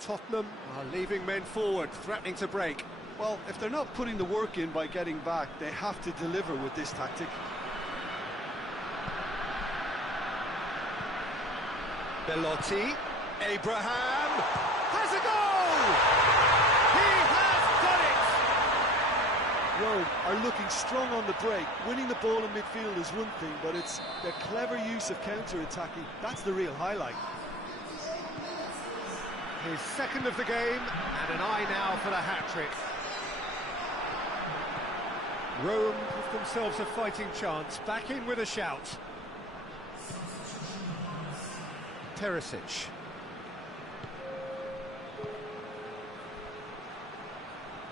Tottenham are leaving men forward, threatening to break. Well, if they're not putting the work in by getting back, they have to deliver with this tactic. Belotti, Abraham, has a goal! He has done it! Rome are looking strong on the break. Winning the ball in midfield is one thing, but it's their clever use of counter-attacking. That's the real highlight. His second of the game, and an eye now for the hat-trick. Rome have themselves a fighting chance, back in with a shout. Perisic.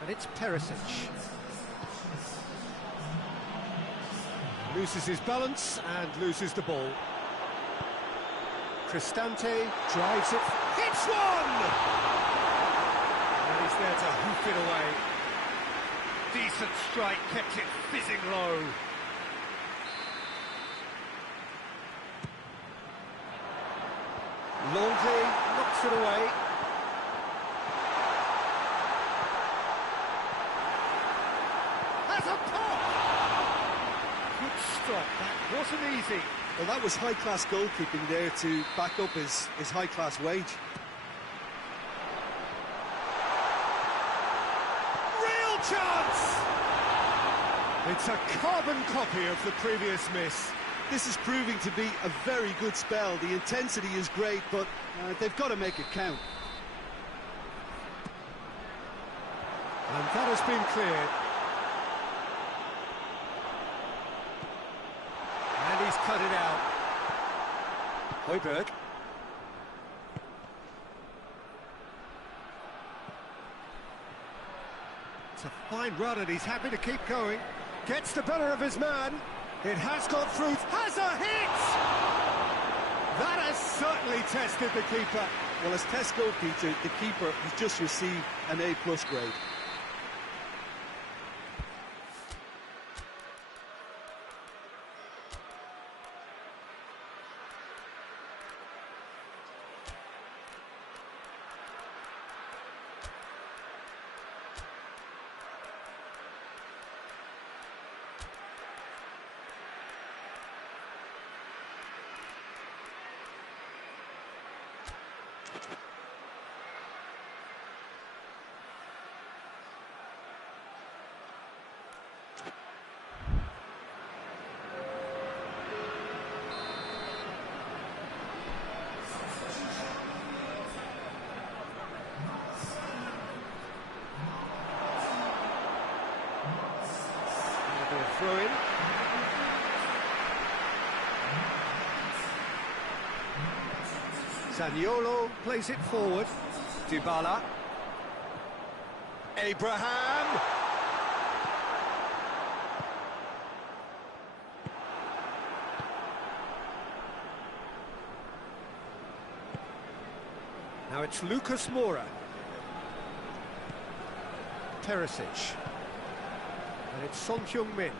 And it's Perisic. Loses his balance and loses the ball. Cristante drives it, hits one! And he's there to hoof it away. Decent strike, kept it fizzing low. Longley knocks it away. Has a pop! Good stop, that wasn't easy. Well, that was high-class goalkeeping there to back up his high-class wage. Real chance! It's a carbon copy of the previous miss. This is proving to be a very good spell. The intensity is great, but they've got to make it count. And that has been cleared. And he's cut it out. Højbjerg. It's a fine run and he's happy to keep going. Gets the better of his man. It has gone through. Has a hit! That has certainly tested the keeper. Well, as test goalkeeper, the keeper has just received an A+ grade. Zaniolo plays it forward. Dybala. Abraham. Now it's Lucas Moura. Perisic. And it's Son Heung-min.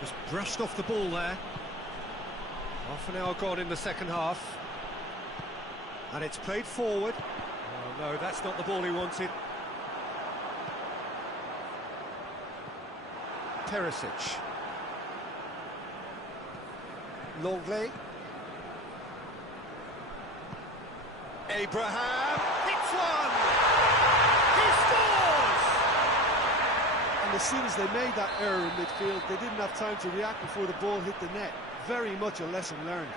Just brushed off the ball there. Half an hour gone in the second half. And it's played forward. Oh no, that's not the ball he wanted. Perisic. Longley. Abraham hits one! He scores! And as soon as they made that error in midfield, they didn't have time to react before the ball hit the net. Very much a lesson learned.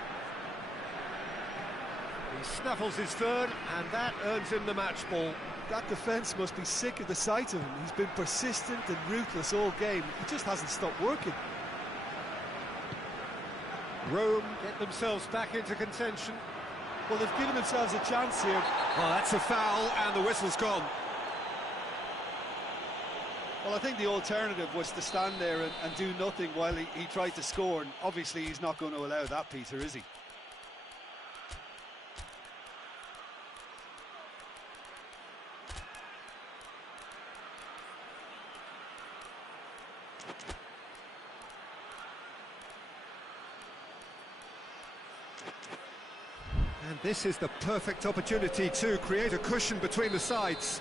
He snaffles his third, and that earns him the match ball. That defence must be sick of the sight of him. He's been persistent and ruthless all game. He just hasn't stopped working. Rome get themselves back into contention. Well, they've given themselves a chance here. Well, that's a foul, and the whistle's gone. Well, I think the alternative was to stand there and do nothing while he tried to score, and obviously he's not going to allow that, Peter, is he? And this is the perfect opportunity to create a cushion between the sides.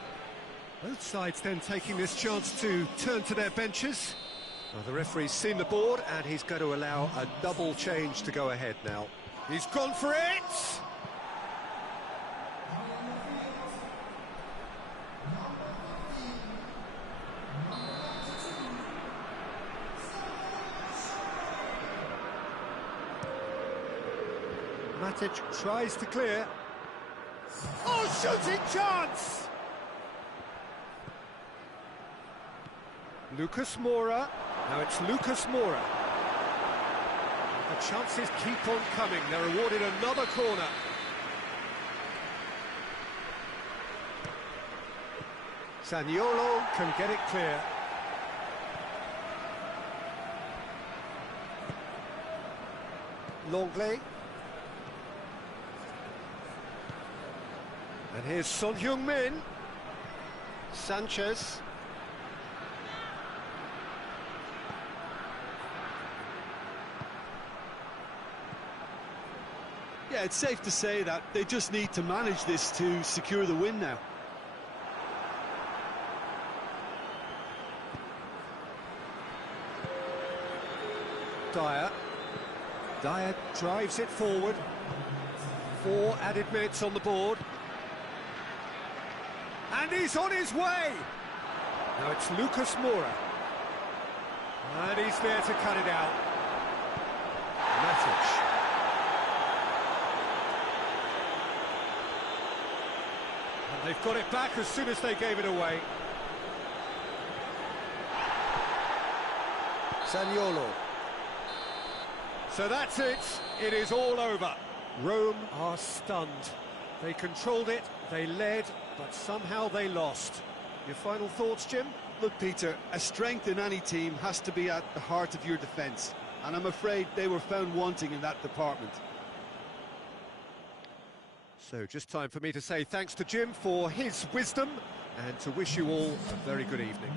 Both sides then taking this chance to turn to their benches. Well, the referee's seen the board, and he's going to allow a double change to go ahead now. He's gone for it! Matic tries to clear. Oh, shooting chance! Lucas Moura. Now it's Lucas Moura. The chances keep on coming. They're awarded another corner. Zaniolo can get it clear. Longley. And here's Son Heung-min. Sanchez. Yeah, it's safe to say that they just need to manage this to secure the win now. Dyer. Dyer drives it forward. 4 added minutes on the board. And he's on his way! Now it's Lucas Moura. And he's there to cut it out. Matic. And they've got it back as soon as they gave it away. Zaniolo. So that's it. It is all over. Rome are stunned. They controlled it, they led, but somehow they lost. Your final thoughts, Jim? Look, Peter, a strength in any team has to be at the heart of your defence, and I'm afraid they were found wanting in that department. So just time for me to say thanks to Jim for his wisdom, and to wish you all a very good evening.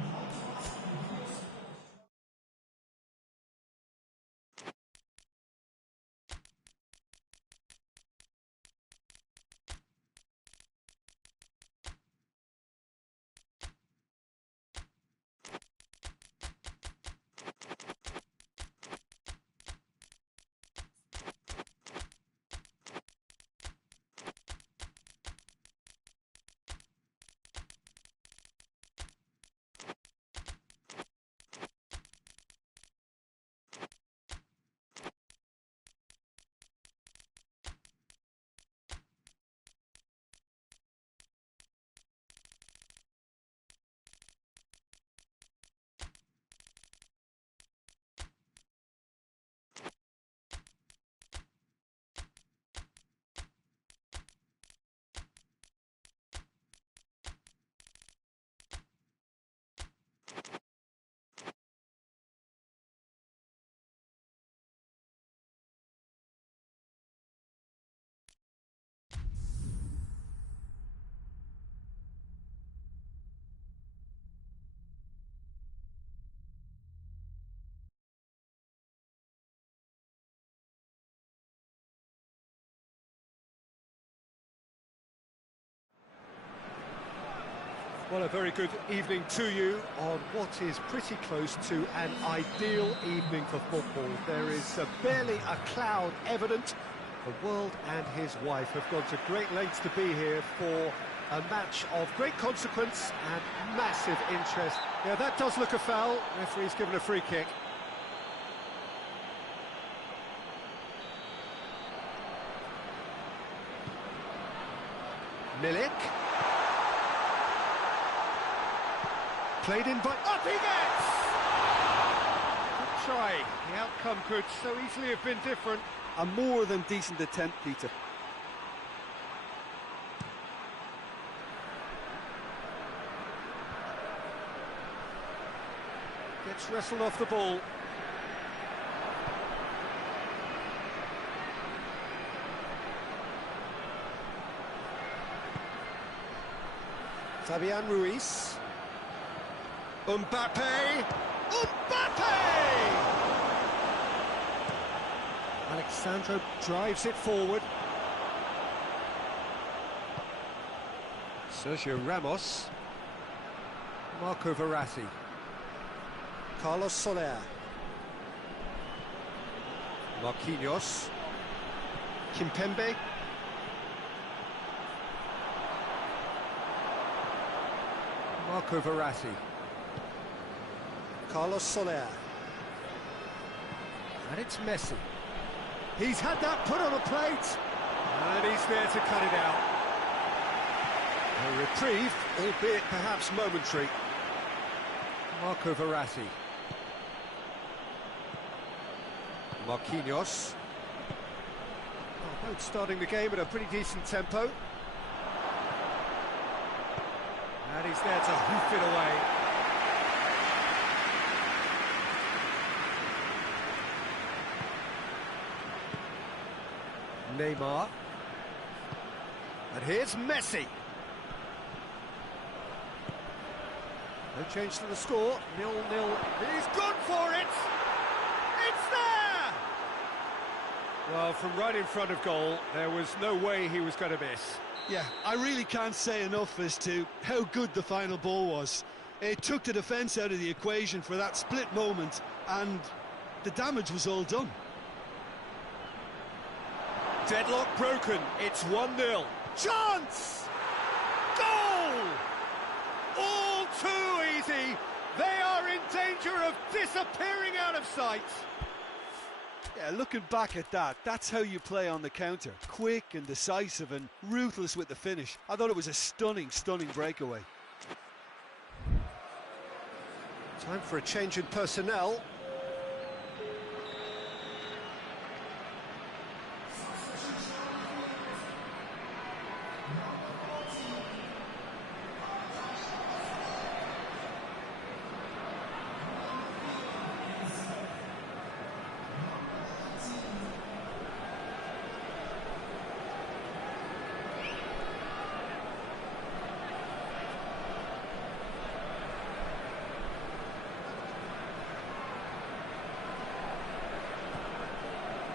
Well, a very good evening to you on what is pretty close to an ideal evening for football. There is barely a cloud evident. The world and his wife have gone to great lengths to be here for a match of great consequence and massive interest. Yeah, that does look a foul. Referee's given a free kick. Milik. Played in by... Up he gets! Good try. The outcome could so easily have been different. A more than decent attempt, Peter. Gets wrestled off the ball. Fabian Ruiz. Mbappe! Mbappe! Alexandro drives it forward. Sergio Ramos. Marco Verratti. Carlos Soler. Marquinhos. Kimpembe. Marco Verratti. Carlos Soler. And it's Messi. He's had that put on a plate. And he's there to cut it out. A reprieve, albeit perhaps momentary. Marco Verratti. Marquinhos. Both starting the game at a pretty decent tempo. And he's there to hoof it away. Neymar. And here's Messi. No change to the score, 0-0. He's gone for it! It's there! Well, from right in front of goal, there was no way he was going to miss. Yeah, I really can't say enough as to how good the final ball was. It took the defence out of the equation for that split moment, and the damage was all done. Deadlock broken, it's 1-0. Chance! Goal! All too easy. They are in danger of disappearing out of sight. Yeah, looking back at that, that's how you play on the counter. Quick and decisive and ruthless with the finish. I thought it was a stunning, stunning breakaway. Time for a change in personnel.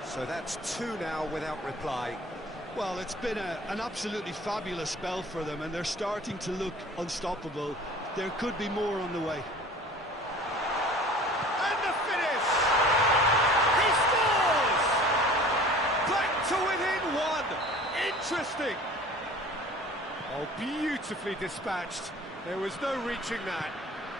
So that's 2 now without reply. Well, it's been an absolutely fabulous spell for them, and they're starting to look unstoppable. There could be more on the way. And the finish! He scores! Back to within 1. Interesting. Oh, beautifully dispatched. There was no reaching that.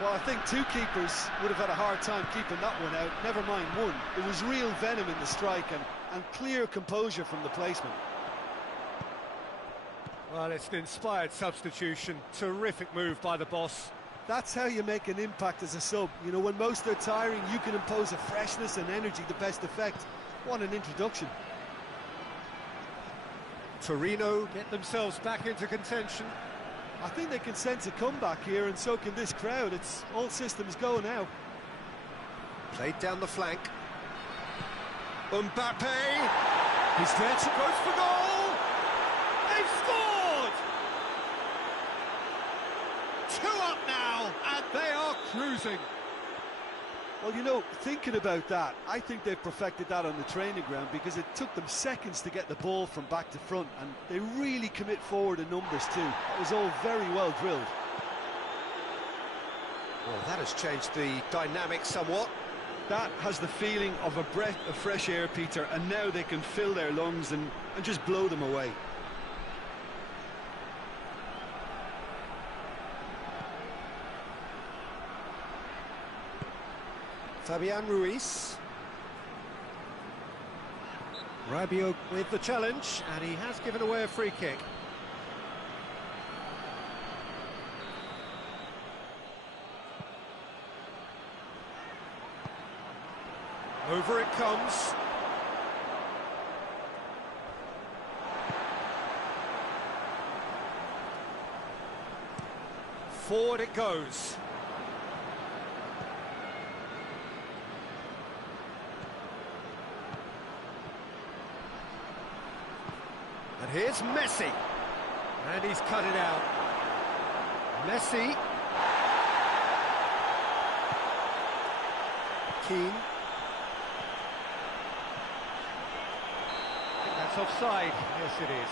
Well, I think two keepers would have had a hard time keeping that one out, never mind one. There was real venom in the strike and clear composure from the placement. Well, it's an inspired substitution. Terrific move by the boss. That's how you make an impact as a sub. You know, when most are tiring, you can impose a freshness and energy to best effect. What an introduction. Torino get themselves back into contention. I think they can sense a comeback here, and so can this crowd. It's all systems go now. Played down the flank. Mbappe! He's there to go for goal! They've scored! 2 up now, and they are cruising. Well, you know, thinking about that, I think they've perfected that on the training ground, because it took them seconds to get the ball from back to front, and they really commit forward in numbers too. It was all very well drilled. Well, that has changed the dynamic somewhat. That has the feeling of a breath of fresh air, Peter, and now they can fill their lungs and just blow them away. Fabian Ruiz. Rabiot with the challenge, and he has given away a free kick. Over it comes. Forward it goes. And here's Messi. And he's cut it out. Messi. Keane. That's offside. Yes, it is.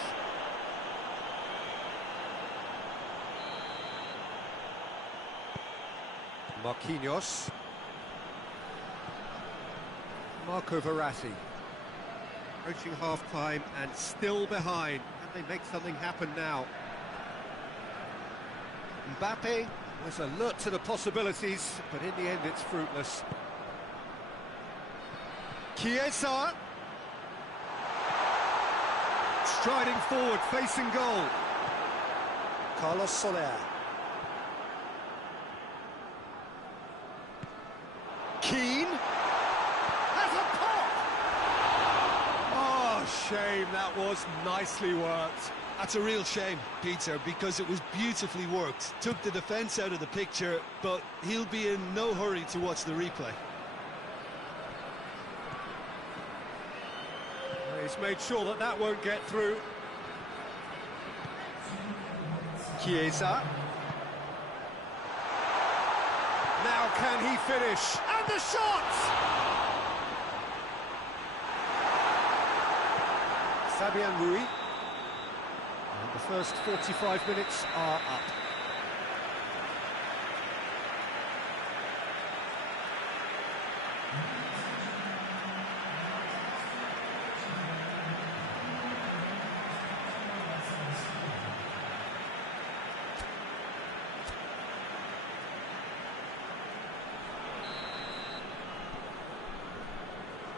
Marquinhos. Marco Verratti. Approaching half-time and still behind. Can they make something happen now? Mbappe was alert to the possibilities, but in the end it's fruitless. Chiesa. Striding forward, facing goal. Carlos Soler. Keane. Has a pop! Oh, shame, that was nicely worked. That's a real shame, Peter, because it was beautifully worked. Took the defence out of the picture, but he'll be in no hurry to watch the replay. He's made sure that that won't get through. Chiesa. Now can he finish? And the shot! Fabian Rui. And the first 45 minutes are up.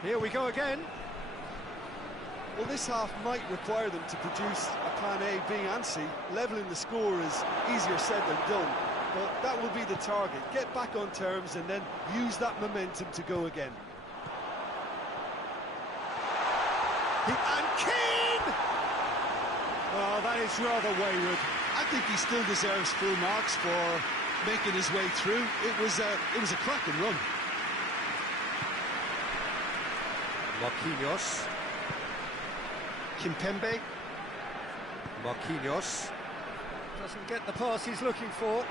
Here we go again. Well, this half might require them to produce a plan A, B and C. Levelling the score is easier said than done, but that will be the target. Get back on terms and then use that momentum to go again. And Keane! Oh, that is rather wayward. I think he still deserves full marks for making his way through. It was a cracking run. Marquinhos. Kimpembe. Marquinhos. Doesn't get the pass he's looking for.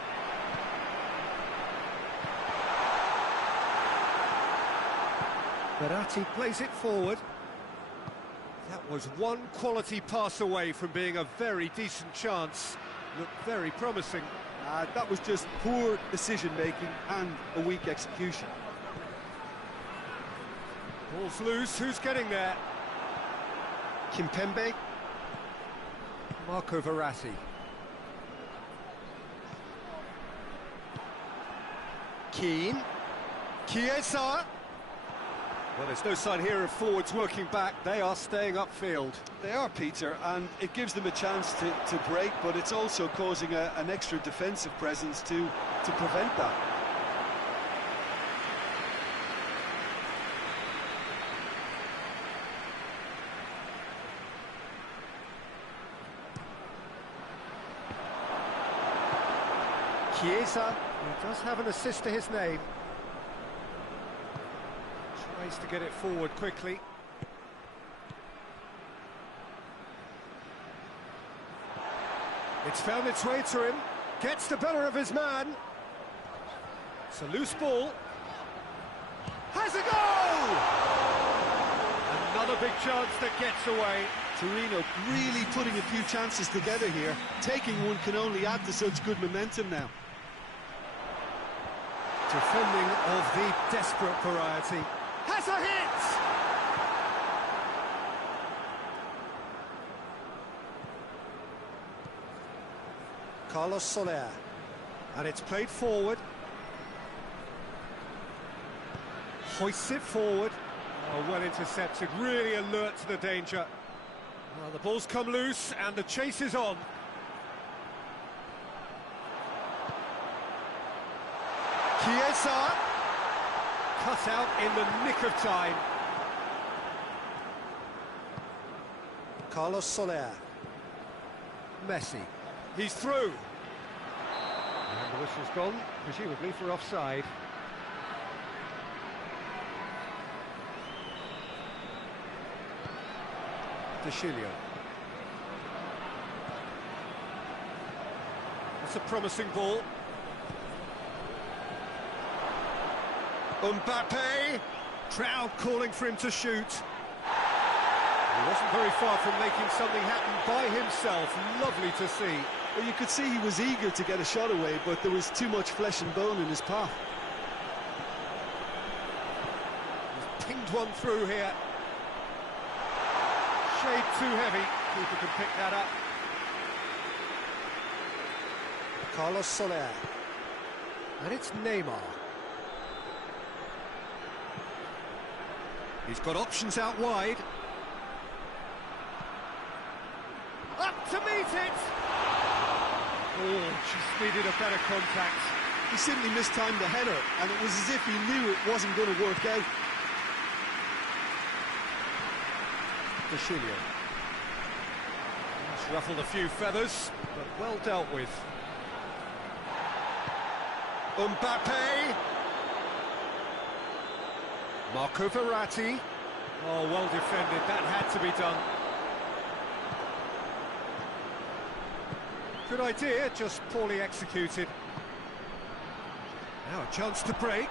Verratti plays it forward. That was one quality pass away from being a very decent chance. Looked very promising. That was just poor decision-making and a weak execution. Ball's loose, who's getting there? Kimpembe. Marco Verratti. Keane. Chiesa. Well, there's no sign here of forwards working back. They are staying upfield. They are, Peter, and it gives them a chance to break, but it's also causing an extra defensive presence to prevent that. Chiesa, who does have an assist to his name. Tries to get it forward quickly. It's found its way to him. Gets the better of his man. It's a loose ball. Has a goal! Another big chance that gets away. Torino really putting a few chances together here. Taking one can only add to such good momentum now. Defending of the desperate variety. Has a hit! Carlos Soler. And it's played forward. Hoists it forward. Oh, well intercepted, really alert to the danger. Well, the ball's come loose and the chase is on. Chiesa. Cut out in the nick of time. Carlos Soler. Messi. He's through. And the whistle's gone, presumably for offside. De Chilio. That's a promising ball. Mbappe. Crowd calling for him to shoot. He wasn't very far from making something happen by himself. Lovely to see. Well, you could see he was eager to get a shot away, but there was too much flesh and bone in his path. He's pinged one through here. Shade too heavy. Keeper can pick that up. Carlos Soler. And it's Neymar. He's got options out wide. Up to meet it! Oh, she needed a better contact. He simply mistimed the header, and it was as if he knew it wasn't going to work out. De Chilio. He's ruffled a few feathers, but well dealt with. Mbappe. Marco Verratti. Oh, well defended. That had to be done. Good idea, just poorly executed. Now a chance to break.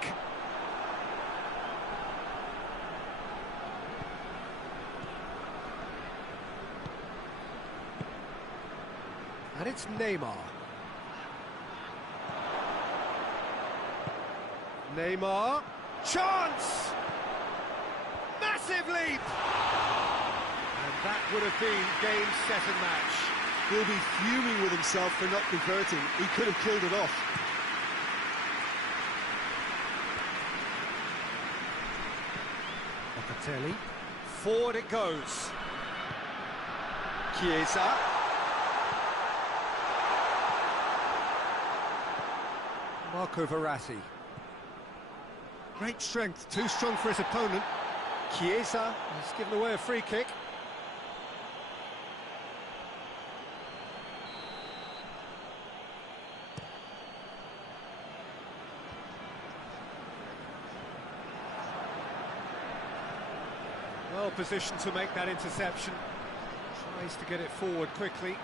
And it's Neymar. Neymar. Chance! Massive leap! And that would have been game, set and match. He'll be fuming with himself for not converting. He could have killed it off. Locatelli. Forward it goes. Chiesa. Marco Verratti. Great strength, too strong for his opponent. Chiesa has given away a free kick. Well positioned to make that interception. Tries to get it forward quickly.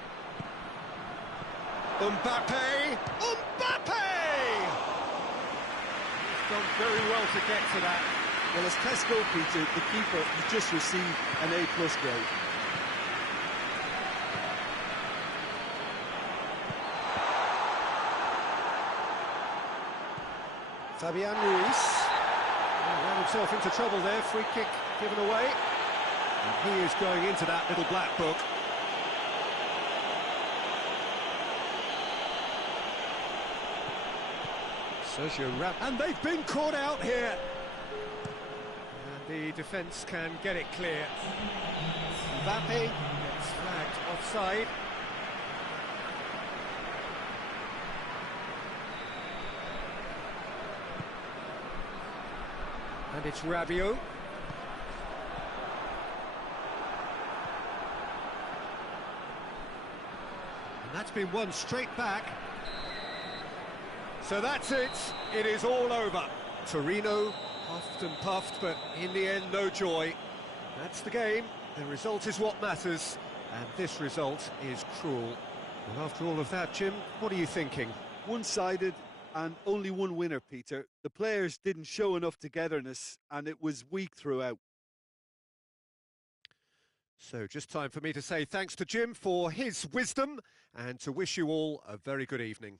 Mbappe! Mbappe! He's done very well to get to that. Well, as tests go, Peter, the keeper has just received an A+ grade. Fabian Ruiz. Ran himself into trouble there, free kick given away. And he is going into that little black book. Sergio Ramos. And they've been caught out here. And the defence can get it clear. Mbappe gets flagged offside. And it's Rabiot. And that's been won straight back. So that's it. It is all over. Torino puffed and puffed, but in the end, no joy. That's the game. The result is what matters. And this result is cruel. Well, after all of that, Jim, what are you thinking? One-sided and only one winner, Peter. The players didn't show enough togetherness, and it was weak throughout. So just time for me to say thanks to Jim for his wisdom and to wish you all a very good evening.